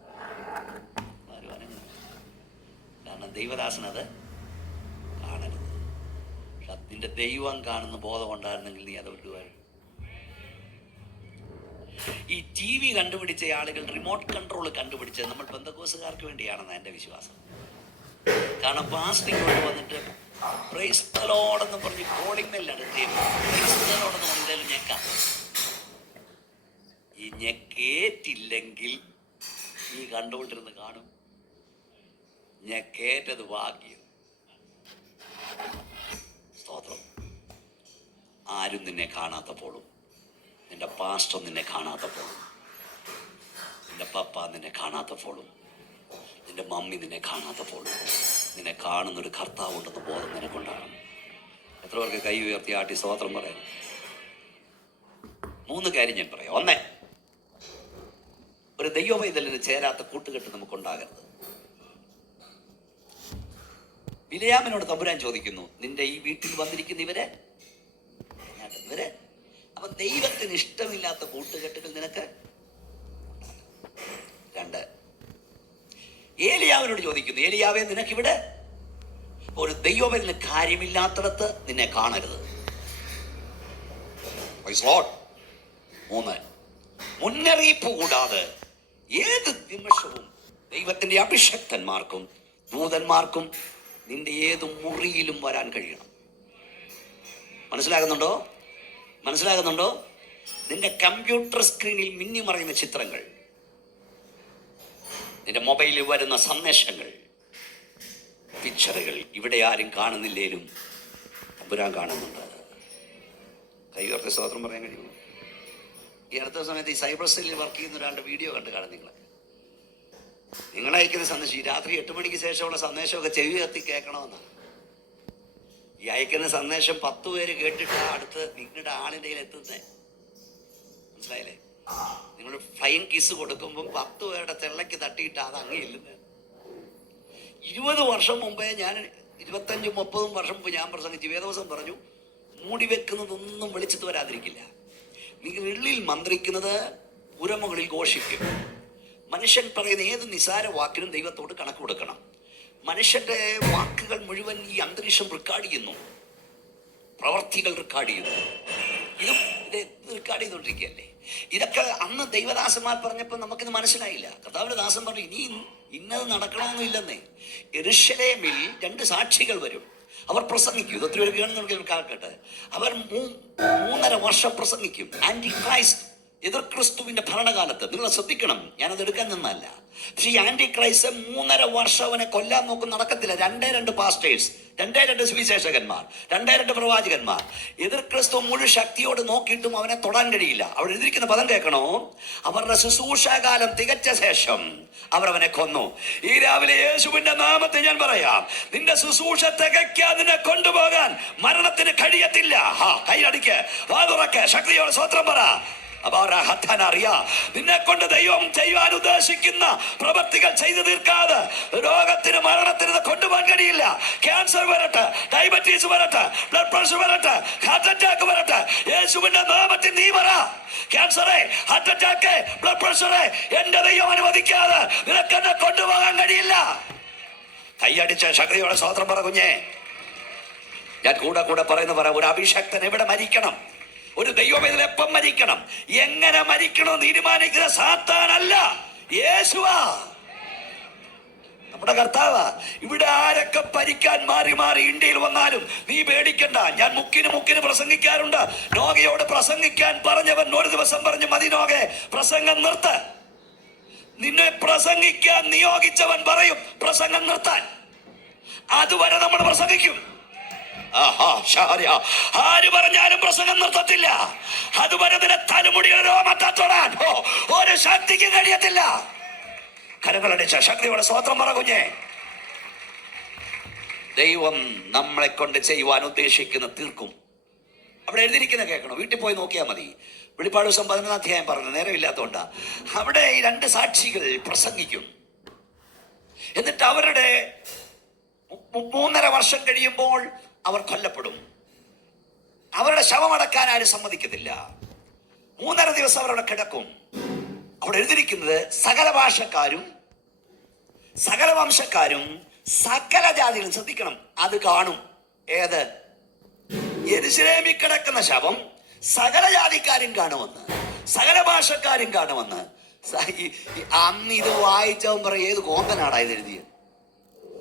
കാരണം ദൈവദാസനത് കാണരുത്. പക്ഷെ നിന്റെ ദൈവം കാണുന്ന ബോധം ഉണ്ടായിരുന്നെങ്കിൽ നീ അത് വിടുവായിരുന്നു. ഈ TV കണ്ടുപിടിച്ച ആളുകൾ റിമോട്ട് കൺട്രോൾ കണ്ടുപിടിച്ചത് നമ്മൾ പെന്തക്കോസുകാർക്ക് വേണ്ടിയാണെന്ന് എൻ്റെ വിശ്വാസം. കാരണം പാസ്റ്റിംഗ് കൊണ്ട് വന്നിട്ട് പ്രൈസ് ദി ലോർഡ് എന്ന് പറഞ്ഞ് കോളിംഗ് ബെല്ലാണ് പ്രൈസ് ദി ലോർഡ് എന്ന് പറഞ്ഞാൽ ഞെക്കാം. ഈ ഞെക്കേറ്റില്ലെങ്കിൽ നീ കണ്ടുകൊണ്ടിരുന്ന് കാണും. ഞെക്കേറ്റത് ഭാഗ്യം. സ്തോത്രം. ആരും നിന്നെ കാണാത്തപ്പോഴും, നിന്റെ പാസ്റ്റർ നിന്നെ കാണാത്തപ്പോഴും, നിന്റെ പപ്പ നിന്നെ കാണാത്തപ്പോഴും, നിന്റെ മമ്മി നിന്നെ കാണാത്തപ്പോഴും നിന്നെ കാണുന്നൊരു കർത്താവുണ്ടെന്ന് ബോധം നിനക്കുണ്ടാകണം. എത്ര പേർക്ക് കൈ ഉയർത്തി ആട്ടി സ്തോത്രം പറയാം? 3 കാര്യം ഞാൻ പറയാം. 1, ഒരു ദൈവവൈതലിന് ചേരാത്ത കൂട്ടുകെട്ട് നമുക്കുണ്ടാകരുത്. ബിലെയാമിനോട് തമ്പുരാൻ ചോദിക്കുന്നു, നിന്റെ ഈ വീട്ടിൽ വന്നിരിക്കുന്ന ഇവര്. അപ്പൊ ദൈവത്തിന് ഇഷ്ടമില്ലാത്ത കൂട്ടുകെട്ടുകൾ നിനക്ക്. 2, ഏലിയാവിനോട് ചോദിക്കുന്നു, ഏലിയാവേ നിനക്കിവിടെ. ഒരു ദൈവവൈതലിന് കാര്യമില്ലാത്തിടത്ത് നിന്നെ കാണരുത്. 3, മുന്നറിയിപ്പ് കൂടാതെ ഏത് നിമിഷവും ദൈവത്തിന്റെ അഭിഷക്തന്മാർക്കും ദൂതന്മാർക്കും നിന്റെ ഏത് മുറിയിലും വരാൻ കഴിയണം. മനസ്സിലാകുന്നുണ്ടോ? നിന്റെ കമ്പ്യൂട്ടർ സ്ക്രീനിൽ മിന്നിമറയുന്ന ചിത്രങ്ങൾ, നിന്റെ മൊബൈലിൽ വരുന്ന സന്ദേശങ്ങൾ, പിക്ചറുകൾ ഇവിടെ ആരും കാണുന്നില്ലേലും തമ്പുരാൻ കാണുന്നുണ്ട്. കൈയോർത്ത് സ്തോത്രം പറയാൻ കഴിയുമോ? ഈ അടുത്ത സമയത്ത് ഈ സൈബർ സെല്ലിൽ വർക്ക് ചെയ്യുന്ന ഒരാളുടെ വീഡിയോ കണ്ട് കാണും. നിങ്ങൾ അയക്കുന്ന സന്ദേശം ഈ രാത്രി 8 മണിക്ക് ശേഷമുള്ള സന്ദേശമൊക്കെ ചെവി കത്തി കേൾക്കണമെന്നാണ്. ഈ അയക്കുന്ന സന്ദേശം 10 പേര് കേട്ടിട്ട് അടുത്ത് നിങ്ങളുടെ ആളിൻ്റെ കയ്യിൽ എത്തുന്നേ. മനസ്സിലായില്ലേ? നിങ്ങൾ ഫ്ലൈങ് കിസ് കൊടുക്കുമ്പം 10 പേരുടെ തെള്ളയ്ക്ക് തട്ടിയിട്ട് അത് അങ്ങ് ഇല്ലെന്ന്. 20 വർഷം മുമ്പേ ഞാൻ 25-30 വർഷം മുമ്പ് ഞാൻ പ്രസംഗിച്ച് വേദവസം പറഞ്ഞു, മൂടി വെക്കുന്നതൊന്നും വെളിച്ചത്ത് വരാതിരിക്കില്ല. നിങ്ങൾ ഉള്ളിൽ മന്ത്രിക്കുന്നത് പുരമുകളിൽ ഘോഷിക്കും. മനുഷ്യൻ പറയുന്ന ഏത് നിസാര വാക്കിനും ദൈവത്തോട് കണക്ക് കൊടുക്കണം. മനുഷ്യന്റെ വാക്കുകൾ മുഴുവൻ ഈ അന്തരീക്ഷം റെക്കോർഡ് ചെയ്യുന്നു, പ്രവർത്തികൾ റെക്കോർഡ് ചെയ്യുന്നു. ഇത് റെക്കോർഡ് ചെയ്തുകൊണ്ടിരിക്കുകയല്ലേ. ഇതൊക്കെ അന്ന് ദൈവദാസന്മാർ പറഞ്ഞപ്പോൾ നമുക്കിത് മനസ്സിലായില്ല. കർത്താവിന്റെ ദാസൻ പറഞ്ഞു, ഇനി ഇന്നത് നടക്കണമെന്നില്ലെന്നേ. യെരൂശലേമിൽ 2 സാക്ഷികൾ വരും, അവർ പ്രസംഗിക്കും. ഇത് ഒത്തിരി പേര് കേൾക്കട്ടെ. അവർ 3.5 വർഷം പ്രസംഗിക്കും. ആന്റി ക്രൈസ്റ്റ്, എതിർ ക്രിസ്തുവിന്റെ ഭരണകാലത്ത്. നിങ്ങൾ ശ്രദ്ധിക്കണം, ഞാനത് എടുക്കാൻ നിന്നല്ല. പക്ഷെ ഈ ആന്റി ക്രൈസ്റ്റ് 3.5 വർഷം അവനെ കൊല്ലാൻ നോക്കും, നടക്കത്തില്ല. 2 പാസ്റ്റേഴ്സ്, 2 സുവിശേഷകന്മാർ, 2 പ്രവാചകന്മാർ. എതിർ ക്രിസ്തു മുഴു ശക്തിയോട് നോക്കിയിട്ടും അവനെ തൊടാൻ കഴിയില്ല. അവിടെ എഴുതിയിരിക്കുന്ന പദം കേൾക്കണോ? അവരുടെ ശുശ്രൂഷാകാലം തികച്ച ശേഷം അവരവനെ കൊന്നു. ഈ രാവിലെ യേശുവിന്റെ നാമത്തിൽ ഞാൻ പറയാം, നിന്റെ ശുശ്രൂഷ തികയ്ക്കാൻ നിന്നെ കൊണ്ടുപോകാൻ മരണത്തിന് കഴിയത്തില്ല. കൈയടിക്ക്, വാ തുറക്ക്, ശക്തിയോട് സ്വത്രം പറ. നിന്നെ കൊണ്ട് ദൈവം ചെയ്യാൻ ഉദ്ദേശിക്കുന്ന പ്രവൃത്തികൾ ചെയ്തു തീർക്കാതെ രോഗത്തിന് മരണത്തിന് കൊണ്ടുപോകാൻ കഴിയില്ല. ക്യാൻസർ വരട്ടെ, ഡയബറ്റീസ് വരട്ടെ, ബ്ലഡ് പ്രഷർ വരട്ടെ, ഹാർട്ട് അറ്റാക്ക് വരട്ടെ, യേശുവിന്റെ നാമത്തിൽ നീ പറ. ക്യാൻസറെ, ഹാർട്ട് അറ്റാക്ക്, ബ്ലഡ് പ്രഷറെ എന്റെ ദൈവം അനുവദിക്കാതെ നിനക്ക് എന്നെ കൊണ്ടുപോകാൻ കഴിയില്ല. കൈയടിച്ച ശക്തിയോടെ സ്വതന്ത്രം പറ കുഞ്ഞേ. ഞാൻ കൂടെ പറയുന്നു, പറ. ഒരു അഭിഷക്തൻ എവിടെ മരിക്കണം? ഒരു ദൈവവേദന എപ്പം മരിക്കണം, എങ്ങനെ മരിക്കണം തീരുമാനിക്കുന്ന സാത്താനല്ല, യേശുവാ, നമ്മുടെ കർത്താവാ. ഇവിടെ ആരൊക്കെ ഭരിക്കാൻ മാറി ഇന്ത്യയിൽ വന്നാലും നീ പേടിക്കണ്ട. ഞാൻ മുക്കിന് പ്രസംഗിക്കാറുണ്ട്. നോഗയോട് പ്രസംഗിക്കാൻ പറഞ്ഞവൻ ഒരു ദിവസം പറഞ്ഞു, മതി നോഗെ, പ്രസംഗം നിർത്ത്. നിന്നെ പ്രസംഗിക്കാൻ നിയോഗിച്ചവൻ പറയും പ്രസംഗം നിർത്താൻ. അതുവരെ നമ്മൾ പ്രസംഗിക്കും. ആര് പറഞ്ഞാലും പ്രസംഗം നിർത്തത്തില്ല. അതുവരെ നിന്നെ തലമുടിയുടെ രോമത്തൊടാൻ ഒരു ശക്തിക്ക് കഴിയത്തില്ല. കരങ്ങളടിച്ച ശക്തിയോടെ സ്വതന്ത്രം പറ കുഞ്ഞേ. ദൈവം നമ്മളെ കൊണ്ട് ചെയ്യുവാൻ ഉദ്ദേശിക്കുന്ന തീർക്കും. അവിടെ എഴുതിയിരിക്കുന്ന കേൾക്കണം, വീട്ടിൽ പോയി നോക്കിയാൽ മതി. വെളിപ്പാട് ദിവസം 11-ാം അധ്യായം പറഞ്ഞു, നേരമില്ലാത്തതുകൊണ്ടാ. അവിടെ ഈ 2 സാക്ഷികൾ പ്രസംഗിക്കും. എന്നിട്ട് അവരുടെ 3.5 വർഷം കഴിയുമ്പോൾ അവർ കൊല്ലപ്പെടും. അവരുടെ ശവമടക്കാൻ ആരും സമ്മതിക്കത്തില്ല. 3.5 ദിവസം അവരവിടെ കിടക്കും. അവിടെ എഴുതിയിരിക്കുന്നത് സകല ഭാഷക്കാരും, സകല വംശക്കാരും, സകല ജാതികളും, ശ്രദ്ധിക്കണം, അത് കാണും. ഏത്? യെരൂശലേമിൽ കിടക്കുന്ന ശവം സകല ജാതിക്കാരും കാണുമെന്ന്, സകല ഭാഷക്കാരും കാണുമെന്ന്. അന്ന് ഇത് വായിച്ചവൻ പറയും, ഏത് കോന്തനാടാ ഇത് എഴുതിയത്?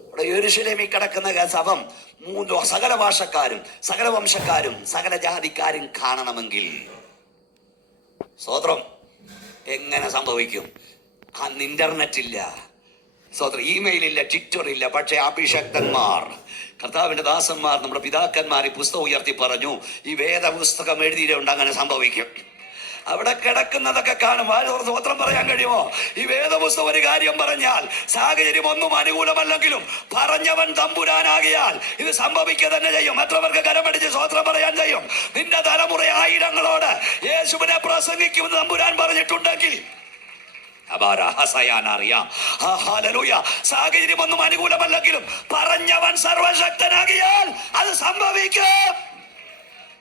ഇവിടെ യെരൂശലേമിൽ കിടക്കുന്ന ശവം സകല ഭാഷക്കാരും, സകല വംശക്കാരും, സകല ജാതിക്കാരും കാണണമെങ്കിൽ, സ്തോത്രം, എങ്ങനെ സംഭവിക്കും? അന്ന് ഇന്റർനെറ്റ് ഇല്ല, സ്വതന്ത്ര ഇമെയിൽ ഇല്ല, ട്വിറ്റർ ഇല്ല. പക്ഷേ അഭിഷക്തന്മാർ, കർത്താവിന്റെ ദാസന്മാർ, നമ്മുടെ പിതാക്കന്മാർ ഈ പുസ്തകം ഉയർത്തി പറഞ്ഞു, ഈ വേദപുസ്തകം എഴുതിയിട്ടുണ്ട് അങ്ങനെ സംഭവിക്കും. അവിടെ കിടക്കുന്നതൊക്കെ കാണും. സ്വത്രം പറയാൻ കഴിയുമോ? ഈ വേദപുസ്തകം ഒരു കാര്യം പറഞ്ഞാൽ സാഹചര്യം ഒന്നും അനുകൂലമല്ലെങ്കിലും പറഞ്ഞവൻ തമ്പുരാനാകിയാൽ ഇത് സംഭവിക്കുക തന്നെ ചെയ്യും. മற்றവർക്ക് കരമടിച്ച് സ്വത്രം പറയാൻ ചെയ്യും. നിന്റെ തലമുറ ആയിരങ്ങളോട് യേശുവിനെ പ്രസംഗിക്കുമെന്ന് തമ്പുരാൻ പറഞ്ഞിട്ടുണ്ടെങ്കിൽ സാഹചര്യം ഒന്നും അനുകൂലമല്ലെങ്കിലും പറഞ്ഞവൻ സർവശക്തനാകിയാൽ അത് സംഭവിക്കും.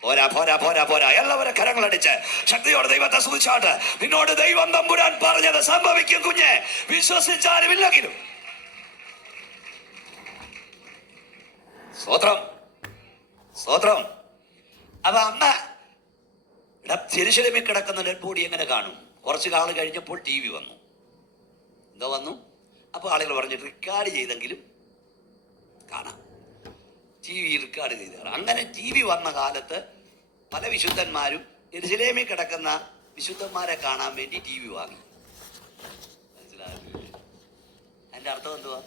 പോരാ പോരാ പോരാ പോരാ, എല്ലാവരും കരങ്ങളടിച്ച് ശക്തിയോടെ ദൈവത്തെ സ്തുതിച്ചാട്ട്, നിന്നോട് ദൈവം തമ്പുരാൻ പറഞ്ഞത് സംഭവിക്കും കുഞ്ഞെ, വിശ്വസിച്ചാലും ഇല്ലെങ്കിലും. സ്തോത്രം സ്തോത്രം. അപ്പൊ അമ്മ യെരൂശലേമിൽ കിടക്കുന്ന ഡെഡ് ബോഡി എങ്ങനെ കാണും? കുറച്ച് കാലം കഴിഞ്ഞപ്പോൾ ടി വി വന്നു. എന്താ വന്നു? അപ്പോൾ ആളുകൾ പറഞ്ഞിട്ട് റെക്കോർഡ് ചെയ്തെങ്കിലും കാണാം. ടി വി റെക്കോർഡ് ചെയ്ത് കാണാം. അങ്ങനെ ടി വി വന്ന കാലത്ത് പല വിശുദ്ധന്മാരും യെരൂശലേമിൽ കിടക്കുന്ന വിശുദ്ധന്മാരെ കാണാൻ വേണ്ടി ടി വി വാങ്ങി. മനസ്സിലായില്ലേ? അതിൻ്റെ അർത്ഥം എന്തുവാ?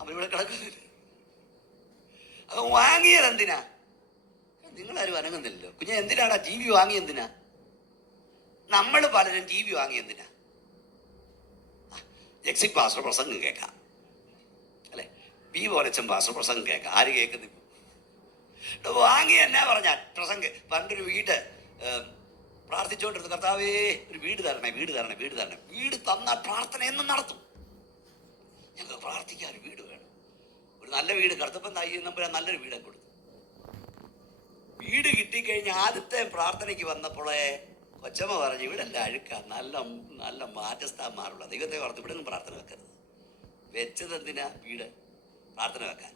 അവരിവിടെ കിടക്കുന്നില്ല. അത് വാങ്ങിയത് എന്തിനാ? നിങ്ങളാരും അനങ്ങുന്നില്ലല്ലോ കുഞ്ഞെ. എന്തിനാടാ ടി വി വാങ്ങി? എന്തിനാ? നമ്മൾ പലരും ടി വി വാങ്ങി എന്തിനാ? എക്സിറ്റ് പാസ്റ്റർ പ്രസംഗം കേൾക്കാം, അല്ലെ? ബി പോലച്ചൻ പാസ്റ്റർ പ്രസംഗം കേൾക്കാം. ആര് കേൾക്കുന്നു? വാങ്ങി എന്നാ പറഞ്ഞാൽ പ്രസംഗം. പണ്ടൊരു വീട് പ്രാർത്ഥിച്ചുകൊണ്ടിരുന്നു, കർത്താവേ ഒരു വീട് തരണേ, വീട് തരണേ, വീട് തരണേ. വീട് തന്നാൽ പ്രാർത്ഥന എന്നും നടത്തും. ഞങ്ങൾക്ക് പ്രാർത്ഥിക്കാൻ ഒരു വീട് വേണം. ഒരു നല്ല വീട് കറുത്തപ്പം നമ്പുരാൻ നല്ലൊരു വീടൊക്കെ കൊടുത്തു. വീട് കിട്ടിക്കഴിഞ്ഞ് ആദ്യത്തെ പ്രാർത്ഥനയ്ക്ക് വന്നപ്പോഴേ കൊച്ചമ്മ പറഞ്ഞു, ഇവിടെ എല്ലാം അഴുക്കാം, നല്ല നല്ല മാറ്റസ്ഥാന്മാരുള്ള ദൈവത്തെ ഓർത്ത് ഇവിടെ ഒന്നും പ്രാർത്ഥന വെക്കരുത്. വെച്ചത് എന്തിനാ? വീട് പ്രാർത്ഥന വെക്കാൻ.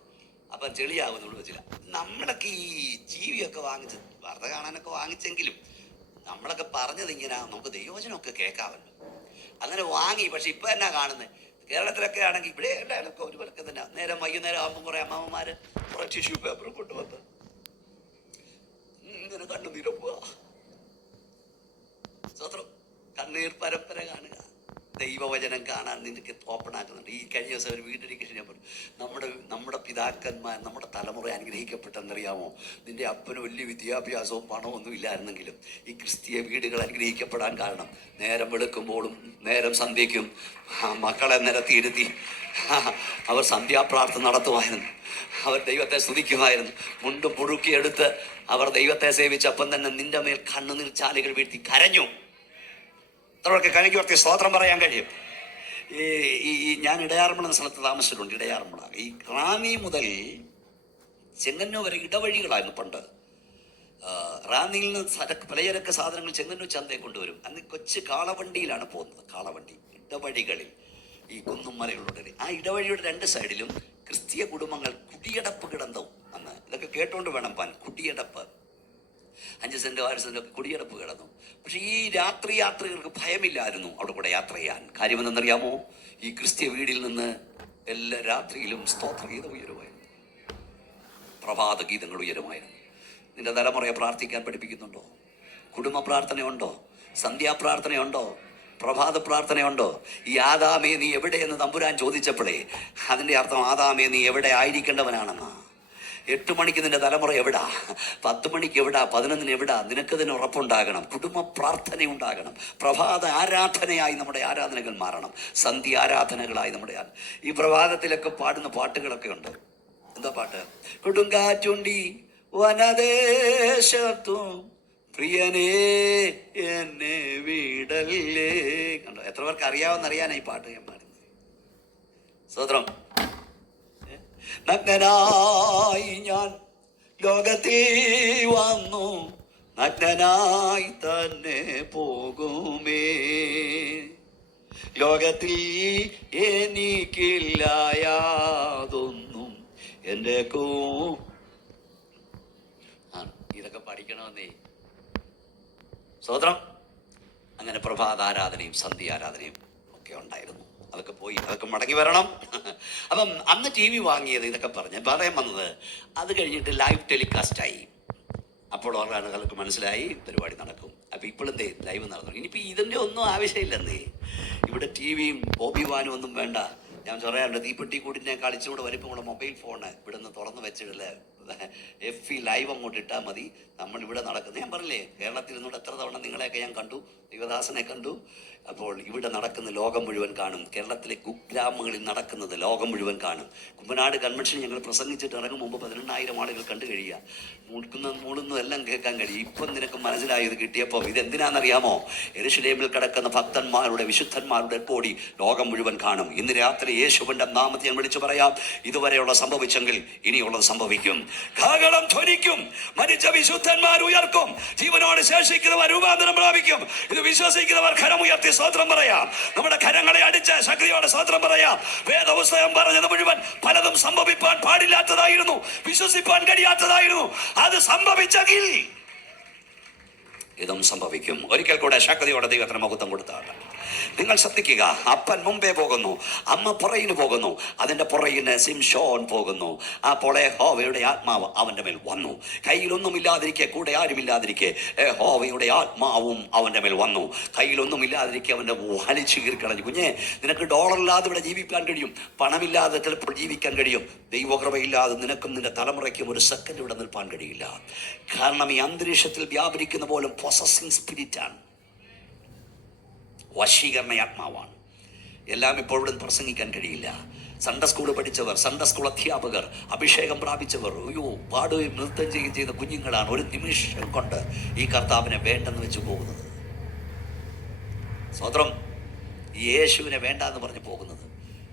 അപ്പം ചെളിയാകും ഇവിടെ വെച്ചില്ല. നമ്മളൊക്കെ ഈ ജീവിയൊക്കെ വാങ്ങിച്ച് വാർത്ത കാണാനൊക്കെ വാങ്ങിച്ചെങ്കിലും നമ്മളൊക്കെ പറഞ്ഞത് ഇങ്ങനെ നമുക്ക് ദൈവവചനമൊക്കെ കേൾക്കാമല്ലോ. അങ്ങനെ വാങ്ങി. പക്ഷെ ഇപ്പം എന്നാ കാണുന്നത്? കേരളത്തിലൊക്കെ ആണെങ്കിൽ ഇവിടെ എല്ലാവരും ഒരു വിലക്ക് തന്നെ. നേരം വൈകുന്നേരം ആകുമ്പോൾ കുറേ അമ്മാവന്മാർ കുറേ ടിഷ്യൂ പേപ്പർ കൊണ്ടുവന്ന് ഇങ്ങനെ കണ്ണുനീരപ്പുക. സ്വത്രം കണ്ണീർ പരമ്പര കാണുക. ദൈവവചനം കാണാൻ നിനക്ക് ഓപ്പൺ ആക്കുന്നുണ്ട്. ഈ കഴിഞ്ഞ ദിവസം ഒരു വീട്ടിലേക്ക് ഞാൻ പറഞ്ഞു, നമ്മുടെ പിതാക്കന്മാർ, നമ്മുടെ തലമുറ അനുഗ്രഹിക്കപ്പെട്ടെന്നറിയാമോ? നിന്റെ അപ്പന് വലിയ വിദ്യാഭ്യാസവും പണമൊന്നും ഇല്ലായിരുന്നെങ്കിലും ഈ ക്രിസ്തീയ വീടുകൾ അനുഗ്രഹിക്കപ്പെടാൻ കാരണം നേരം വെളുക്കുമ്പോഴും നേരം സന്ധ്യയ്ക്കും മക്കളെ നിരത്തിയിരുത്തി അവർ സന്ധ്യാപ്രാർത്ഥന നടത്തുമായിരുന്നു. അവർ ദൈവത്തെ സ്തുതിക്കുമായിരുന്നു. മുണ്ടും പുഴുക്കിയെടുത്ത് അവർ ദൈവത്തെ സേവിച്ചപ്പം തന്നെ നിന്റെ മേൽ കണ്ണുനീർ ചാലുകൾ വീഴ്ത്തി കരഞ്ഞു. അത്രയൊക്കെ കരയ്ക്ക് സ്തോത്രം പറയാൻ കഴിയും. ഈ ഞാൻ ഇടയാറന്മുള എന്ന സ്ഥലത്ത് താമസിച്ചിട്ടുണ്ട്. ഇടയാറന്മുള ഈ റാന്നി മുതൽ ചെങ്ങന്നൂർ വരെ ഇടവഴികളായിരുന്നു പണ്ട്. റാന്നിയിൽ നിന്ന് പലചരക്ക് സാധനങ്ങൾ ചെങ്ങന്നൂർ ചന്തയെ കൊണ്ടുവരും. അന്ന് കൊച്ചു കാളവണ്ടിയിലാണ് പോകുന്നത്. കാളവണ്ടി ഇടവഴികളിൽ, ഈ കുന്നും മലകളുടെ ആ ഇടവഴിയുടെ രണ്ട് സൈഡിലും ക്രിസ്തീയ കുടുംബങ്ങൾ കുടിയടപ്പ് കിടന്നു. അന്ന് ഇതൊക്കെ കേട്ടോണ്ട് വേണം പാൻ. കുടിയടപ്പ് 5 സെന്റ് 6 സെന്റൊക്കെ കുടിയടപ്പ് കിടന്നു. പക്ഷെ ഈ യാത്രികർക്ക് ഭയമില്ലായിരുന്നു അവിടെ കൂടെ യാത്ര ചെയ്യാൻ. കാര്യം എന്തെന്നറിയാമോ? ഈ ക്രിസ്തീയ വീടിൽ നിന്ന് എല്ലാ രാത്രിയിലും സ്തോത്രഗീതം ഉയരുമായിരുന്നു, പ്രഭാത ഗീതങ്ങൾ ഉയരുമായിരുന്നു. നിന്റെ തലമുറയെ പ്രാർത്ഥിക്കാൻ പഠിപ്പിക്കുന്നുണ്ടോ? കുടുംബ പ്രാർത്ഥനയുണ്ടോ? സന്ധ്യാപ്രാർത്ഥനയുണ്ടോ? പ്രഭാത പ്രാർത്ഥനയുണ്ടോ? ഈ ആദാമേ നീ എവിടെയെന്ന് തമ്പുരാൻ ചോദിച്ചപ്പോഴേ അതിൻ്റെ അർത്ഥം ആദാമേ നീ എവിടെ ആയിരിക്കേണ്ടവനാണെന്നാ. 8 മണിക്ക് നിന്റെ തലമുറ എവിടാ? 10 മണിക്ക് എവിടാ? 11 എവിടാ? നിനക്കതിന് ഉറപ്പുണ്ടാകണം. കുടുംബ പ്രാർത്ഥന ഉണ്ടാകണം. പ്രഭാത ആരാധനയായി നമ്മുടെ ആരാധനകൾ മാറണം. സന്ധ്യ ആരാധനകളായി നമ്മുടെ ഈ പ്രഭാതത്തിലൊക്കെ പാടുന്ന പാട്ടുകളൊക്കെ ഉണ്ട്. എന്താ പാട്ട്? കൊടുങ്കാറ്റുണ്ടി വനദേശത്തും പ്രിയനേ എന്നെ വീടല്ലേ. കണ്ടോ? എത്ര പേർക്ക് അറിയാവുന്നറിയാനാ ഈ പാട്ട് ഞാൻ പാടുന്നത്. സ്വതന്ത്രം. നഗ്നനായി ഞാൻ ലോകത്തിൽ വന്നു, നഗ്നനായി തന്നെ പോകുമേ. ലോകത്തിൽ എനിക്കില്ല യാതൊന്നും എൻ്റെ ഇതൊക്കെ പഠിക്കണമെന്നേ. സ്തോത്രം. അങ്ങനെ പ്രഭാതാരാധനയും സന്ധ്യാരാധനയും ഒക്കെ ഉണ്ടായിരുന്നു. അതൊക്കെ പോയി, അതൊക്കെ മടങ്ങി വരണം. അപ്പം അന്ന് ടി വി വാങ്ങിയത് ഇതൊക്കെ പറഞ്ഞ് പറയാൻ വന്നത്. അത് കഴിഞ്ഞിട്ട് ലൈവ് ടെലികാസ്റ്റായി. അപ്പോൾ ആളുകൾക്ക് മനസ്സിലായി പരിപാടി നടക്കും. അപ്പം ഇപ്പോഴെന്തേ ലൈവ് നടന്നു. ഇനിയിപ്പോൾ ഇതിൻ്റെ ഒന്നും ആവശ്യമില്ലെന്നേ. ഇവിടെ ടി വിയും ഓബിവാനും ഒന്നും വേണ്ട. ഞാൻ പറയാറുണ്ട്, തീപ്പെട്ടി കൂടിനെ കളിച്ചുകൂടെ വലിപ്പമുള്ള മൊബൈൽ ഫോണ് ഇവിടെ നിന്ന് തുറന്ന് വെച്ചിടല്ലേ, FB ലൈവ് അങ്ങോട്ട് ഇട്ടാൽ മതി. നമ്മളിവിടെ നടക്കുന്നത്, ഞാൻ പറഞ്ഞില്ലേ, കേരളത്തിൽ നിന്നോട് എത്ര തവണ നിങ്ങളെയൊക്കെ ഞാൻ കണ്ടു, ദേവദാസനെ കണ്ടു. അപ്പോൾ ഇവിടെ നടക്കുന്ന ലോകം മുഴുവൻ കാണും. കേരളത്തിലെ കുഗ്രാമങ്ങളിൽ നടക്കുന്നത് ലോകം മുഴുവൻ കാണും. കുമ്പനാട് കൺവെൻഷൻ ഞങ്ങൾ പ്രസംഗിച്ചിട്ട് ഇറങ്ങും മുമ്പ് 18,000 ആളുകൾ കണ്ടു കഴിയുക. മൂളുന്നതും എല്ലാം കേൾക്കാൻ കഴിയും. ഇപ്പം നിനക്ക് മനസ്സിലായത് കിട്ടിയപ്പോൾ ഇതെന്തിനാണെന്നറിയാമോ? യെരൂശലേമിൽ കിടക്കുന്ന ഭക്തന്മാരുടെ വിശുദ്ധന്മാരുടെ ബോഡി ലോകം മുഴുവൻ കാണും. ഇന്ന് രാത്രി യേശുവിന്റെ നാമത്തെ ഞാൻ വിളിച്ചു പറയാം, ഇതുവരെയുള്ള സംഭവിച്ചെങ്കിൽ ഇനിയുള്ളത് സംഭവിക്കും. കാഹളം ധ്വനിക്കും, മരിച്ച വിശുദ്ധന്മാർ ഉയർക്കും, ജീവനോട് ശേഷിക്കുന്നവർ രൂപാന്തരം പ്രാപിക്കും. ഇത് വിശ്വസിക്കുന്നവർ കരമുയർത്തി സ്തോത്രം പറയാം. നമ്മുടെ കരങ്ങളെ അടിച്ച് ശക്തിയോടെ സ്തോത്രം പറയാം. വേദപുസ്തകം പറഞ്ഞത് മുഴുവൻ പലതും സംഭവിപ്പാൻ പാടില്ലാത്തതായിരുന്നു, വിശ്വസിപ്പാൻ കഴിയാത്തതായിരുന്നു. അത് സംഭവിച്ചെങ്കിൽ ഇതും സംഭവിക്കും. ഒരിക്കൽ കൂടെ ശക്തിയോടെ ദൈവത്തിന് മഹത്വം കൊടുത്താണ്. നിങ്ങൾ ശ്രദ്ധിക്കുക, അപ്പൻ മുമ്പേ പോകുന്നു, അമ്മ പുറകിന് പോകുന്നു, അതിൻ്റെ പുറകിന് ശിംശോൻ പോകുന്നു. അപ്പോൾ യഹോവയുടെ ആത്മാവ് അവൻ്റെ മേൽ വന്നു. കയ്യിലൊന്നുമില്ലാതിരിക്കെ, കൂടെ ആരുമില്ലാതിരിക്കെ യഹോവയുടെ ആത്മാവും അവൻ്റെ മേൽ വന്നു. കയ്യിലൊന്നുമില്ലാതിരിക്കെ അവൻ്റെ വലിച്ചു കീറിക്കളഞ്ഞു. കുഞ്ഞെ, നിനക്ക് ഡോളറില്ലാതെ ഇവിടെ ജീവിക്കാൻ കഴിയും, പണമില്ലാതെ ചിലപ്പോൾ ജീവിക്കാൻ കഴിയും. ദൈവകൃപയില്ലാതെ നിനക്കും നിന്റെ തലമുറയ്ക്കും ഒരു സെക്കൻഡ് ഇവിടെ നിൽപ്പാൻ കഴിയില്ല. കാരണം ഈ അന്തരീക്ഷത്തിൽ വ്യാപരിക്കുന്ന പോലും പൊസസിങ് സ്പിരിറ്റാണ്, വശീകരണ ആത്മാവാണ്. എല്ലാം ഇപ്പോൾ ഇവിടെ പ്രസംഗിക്കാൻ കഴിയില്ല. സൺഡേ സ്കൂൾ പഠിച്ചവർ, സൺഡേ സ്കൂൾ അധ്യാപകർ, അഭിഷേകം പ്രാപിച്ചവർ, പാടുകയും നൃത്തം ചെയ്യുകയും ചെയ്യുന്ന കുഞ്ഞുങ്ങളാണ് ഒരു നിമിഷം കൊണ്ട് ഈ കർത്താവിനെ വേണ്ടെന്ന് വെച്ച് പോകുന്നത്. സ്വതന്ത്രം ഈ യേശുവിനെ വേണ്ട എന്ന് പറഞ്ഞ് പോകുന്നത്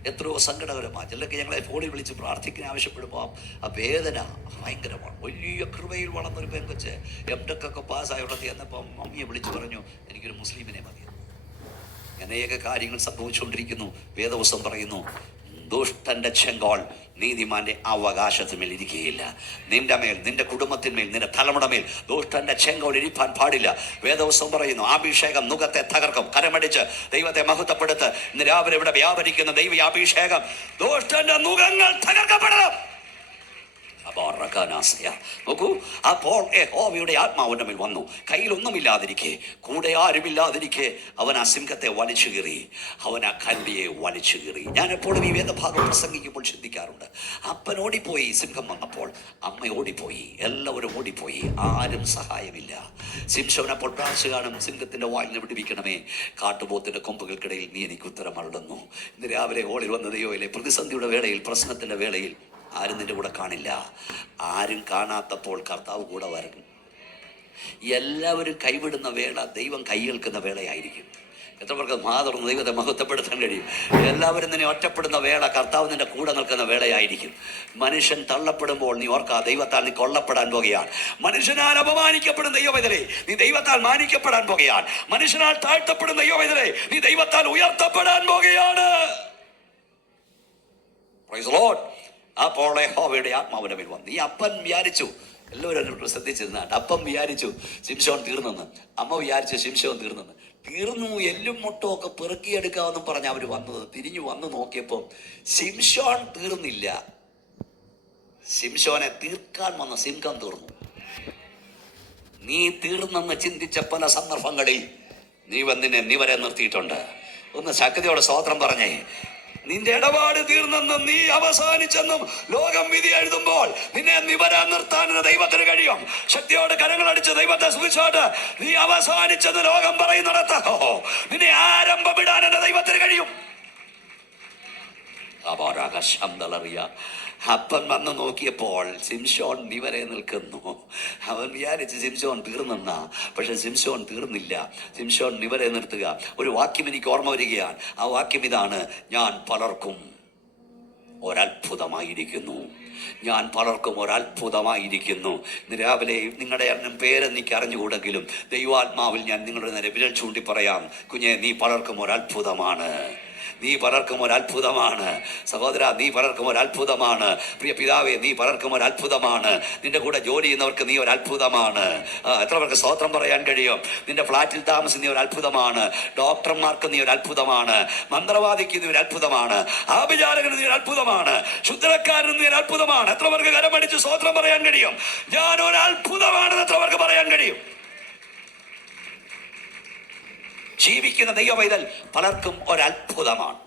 എത്രയോ സങ്കടകരമാണ്. ചിലർക്ക് ഞങ്ങളെ ഫോണിൽ വിളിച്ച് പ്രാർത്ഥിക്കാൻ ആവശ്യപ്പെടുമ്പോൾ ആ വേദന ഭയങ്കരമാണ്. വലിയ കൃപയിൽ വളർന്നൊരു പെൺകൊച്ച് MTech പാസ്സായുള്ളത് എന്നപ്പം മമ്മിയെ വിളിച്ച് പറഞ്ഞു, എനിക്കൊരു മുസ്ലിമിനെ മതി. അനേക കാര്യങ്ങൾ സംഭവിച്ചുകൊണ്ടിരിക്കുന്നു. വേദവസ്തം പറയുന്നു, ദുഷ്ടന്റെ ചെങ്കോൾ നീതിമാന്റെ അവകാശത്തിന്മേൽ ഇരിക്കുകയില്ല. നിന്റെ മേൽ, നിന്റെ കുടുംബത്തിന്മേൽ, നിന്റെ തലമുറമേൽ ദുഷ്ടന്റെ ചെങ്കോൾ ഇരിപ്പാൻ പാടില്ല. വേദവസ്തം പറയുന്നു, അഭിഷേകം നുകത്തെ തകർക്കും. കരമടിച്ച് ദൈവത്തെ മഹത്വപ്പെടുത്ത്. ഇന്ന് രാവിലെ ഇവിടെ വ്യാപരിക്കുന്ന ദൈവ അഭിഷേകം ദുഷ്ടന്റെ നുകങ്ങൾ തകർക്കപ്പെടണം. നോക്കൂ, അപ്പോൾ യഹോവയുടെ ആത്മാവിന്റെ മേൽ വന്നു. കയ്യിലൊന്നുമില്ലാതിരിക്കെ, കൂടെ ആരുമില്ലാതിരിക്കെ അവൻ ആ സിംഹത്തെ വലിച്ചു കീറി, അവൻ ആ കല്ലിയെ വലിച്ചു കീറി. ഞാൻ എപ്പോഴും ഈ വേദഭാഗം പ്രസംഗിക്കുമ്പോൾ ചിന്തിക്കാറുണ്ട്, അപ്പൻ ഓടിപ്പോയി, സിംഹം വന്നപ്പോൾ അമ്മ ഓടിപ്പോയി, എല്ലാവരും ഓടിപ്പോയി, ആരും സഹായമില്ല. ശിംശോൻ അപ്പോൾ പ്രാർത്ഥിച്ചു കാണും, സിംഹത്തിന്റെ വായിൽ വിടുവിക്കണമേ, കാട്ടുപോത്തിന്റെ കൊമ്പുകൾക്കിടയിൽ നീ എനിക്ക് ഉത്തരം അരുളുന്നു. ഇന്ന് രാവിലെ ഓളിൽ വന്ന ദൈവമല്ലേ, പ്രതിസന്ധിയുടെ വേളയിൽ, പ്രശ്നത്തിന്റെ വേളയിൽ ആരും നിന്റെ കൂടെ കാണില്ല. ആരും കാണാത്തപ്പോൾ കർത്താവ് കൂടെ വരും. എല്ലാവരും കൈവിടുന്ന വേള ദൈവം കൈകേൽക്കുന്ന വേളയായിരിക്കും. എത്ര പേർക്ക് മാതൃന്ന് ദൈവത്തെ മഹത്വപ്പെടുത്താൻ കഴിയും? എല്ലാവരും നിന്നെ ഒറ്റപ്പെടുന്ന വേള കർത്താവ് നിന്റെ കൂടെ നിൽക്കുന്ന വേളയായിരിക്കും. മനുഷ്യൻ തള്ളപ്പെടുമ്പോൾ നീ ഓർക്കാ, ദൈവത്താൽ നീ കൊള്ളപ്പെടാൻ പോകുകയാണ്. മനുഷ്യനാൽ അപമാനിക്കപ്പെടുന്ന ദൈവവേദനേ, നീ ദൈവത്താൽ മാനിക്കപ്പെടാൻ പോകുകയാണ്. മനുഷ്യനാൽ താഴ്ത്തപ്പെടുന്ന ദൈവവേദനേ, നീ ദൈവത്താൽ ഉയർത്തപ്പെടാൻ പോകുകയാണ്. Price the Lord. അപ്പോൾ യഹോവയുടെ ആത്മാവിന്റെ മേൽ വന്നു. ഈ അപ്പൻ വിചാരിച്ചു, എല്ലാവരും ശ്രദ്ധിച്ചിരുന്നാട്ട്, അപ്പം വിചാരിച്ചു ശിംശോൻ തീർന്നെന്ന്, അമ്മ വിചാരിച്ചു ശിംശോൻ തീർന്നെന്ന്. തീർന്നു, എല്ലും മുട്ടും ഒക്കെ പെറുക്കിയെടുക്കാമെന്നും പറഞ്ഞ് അവർ വന്നത്. തിരിഞ്ഞു വന്ന് നോക്കിയപ്പോൾ ശിംശോൻ തീർന്നില്ല. ശിംശോനെ തീർക്കാൻ വന്ന സിംഹം തീർന്നു. നീ തീർന്നെന്ന് ചിന്തിച്ച പല സന്ദർഭങ്ങളിൽ നീ വന്നിനെ നിവരെ നിർത്തിയിട്ടുണ്ട്. ഒന്ന് ശക്തിയോടെ സ്തോത്രം പറഞ്ഞേ. നിന്റെ ഇടപാട് തീർന്നെന്നും നീ അവസാനിച്ചെന്നും ലോകം വിധി എഴുതുമ്പോൾ നിന്നെ നിവരാൻ നിർത്താൻ ദൈവത്തിന് കഴിയും. ശക്തിയോടെ കരങ്ങളടിച്ച് ദൈവത്തെ സ്തുതിച്ചോട്ട്, നീ അവസാനിച്ചെന്ന് ലോകം പറയുന്നിടത്തോ നിന്നെ ആരംഭമിടാൻ എന്റെ ദൈവത്തിന് കഴിയും. അപ്പൻ വന്ന് നോക്കിയപ്പോൾ ശിംശോൻ നിവരെ നിൽക്കുന്നു. അവൻ വിചാരിച്ച് ശിംശോൻ തീർന്നെന്ന, പക്ഷെ ശിംശോൻ തീർന്നില്ല. ശിംശോൻ നിവരെ നിർത്തുക. ഒരു വാക്യം എനിക്ക് ഓർമ്മ വരികയാണ്. ആ വാക്യം ഇതാണ്, ഞാൻ പലർക്കും ഒരത്ഭുതമായിരിക്കുന്നു. ഞാൻ പലർക്കും ഒരത്ഭുതമായിരിക്കുന്നു. ഇന്ന് രാവിലെ നിങ്ങളുടെ പേരെനിക്ക് അറിഞ്ഞുകൂടെങ്കിലും ദൈവാത്മാവിൽ ഞാൻ നിങ്ങളുടെ നേരെ വിരൽ ചൂണ്ടി പറയാം, കുഞ്ഞെ, നീ പലർക്കും ഒരത്ഭുതമാണ്. നീ പലർക്കും ഒരു അത്ഭുതമാണ്. സഹോദര, നീ പലർക്കും ഒരു അത്ഭുതമാണ്. പ്രിയ പിതാവേ, നീ പലർക്കും ഒരു അത്ഭുതമാണ്. നിന്റെ കൂടെ ജോലി ചെയ്യുന്നവർക്ക് നീ ഒരു അത്ഭുതമാണ്. എത്ര പേർക്ക് സ്തോത്രം പറയാൻ കഴിയും? നിന്റെ ഫ്ലാറ്റിൽ താമസിക്കുന്ന നീ ഒരു അത്ഭുതമാണ്. ഡോക്ടർമാർക്ക് നീ ഒരു അത്ഭുതമാണ്. മന്ത്രവാദിക്ക് നീ ഒരു അത്ഭുതമാണ്. ആഭിചാരകന് നീ ഒരു അത്ഭുതമാണ്. ശുദ്ധക്കാരന് നീ ഒരു അത്ഭുതമാണ്. എത്ര പേർക്ക് കരമടിച്ച് സ്തോത്രം പറയാൻ കഴിയും? ഞാൻ ഒരു അത്ഭുതമാണെന്ന് എത്ര പേർക്ക് പറയാൻ കഴിയും? ജീവിക്കുന്ന ദൈവപൈതൽ പലർക്കും ഒരത്ഭുതമാണ്.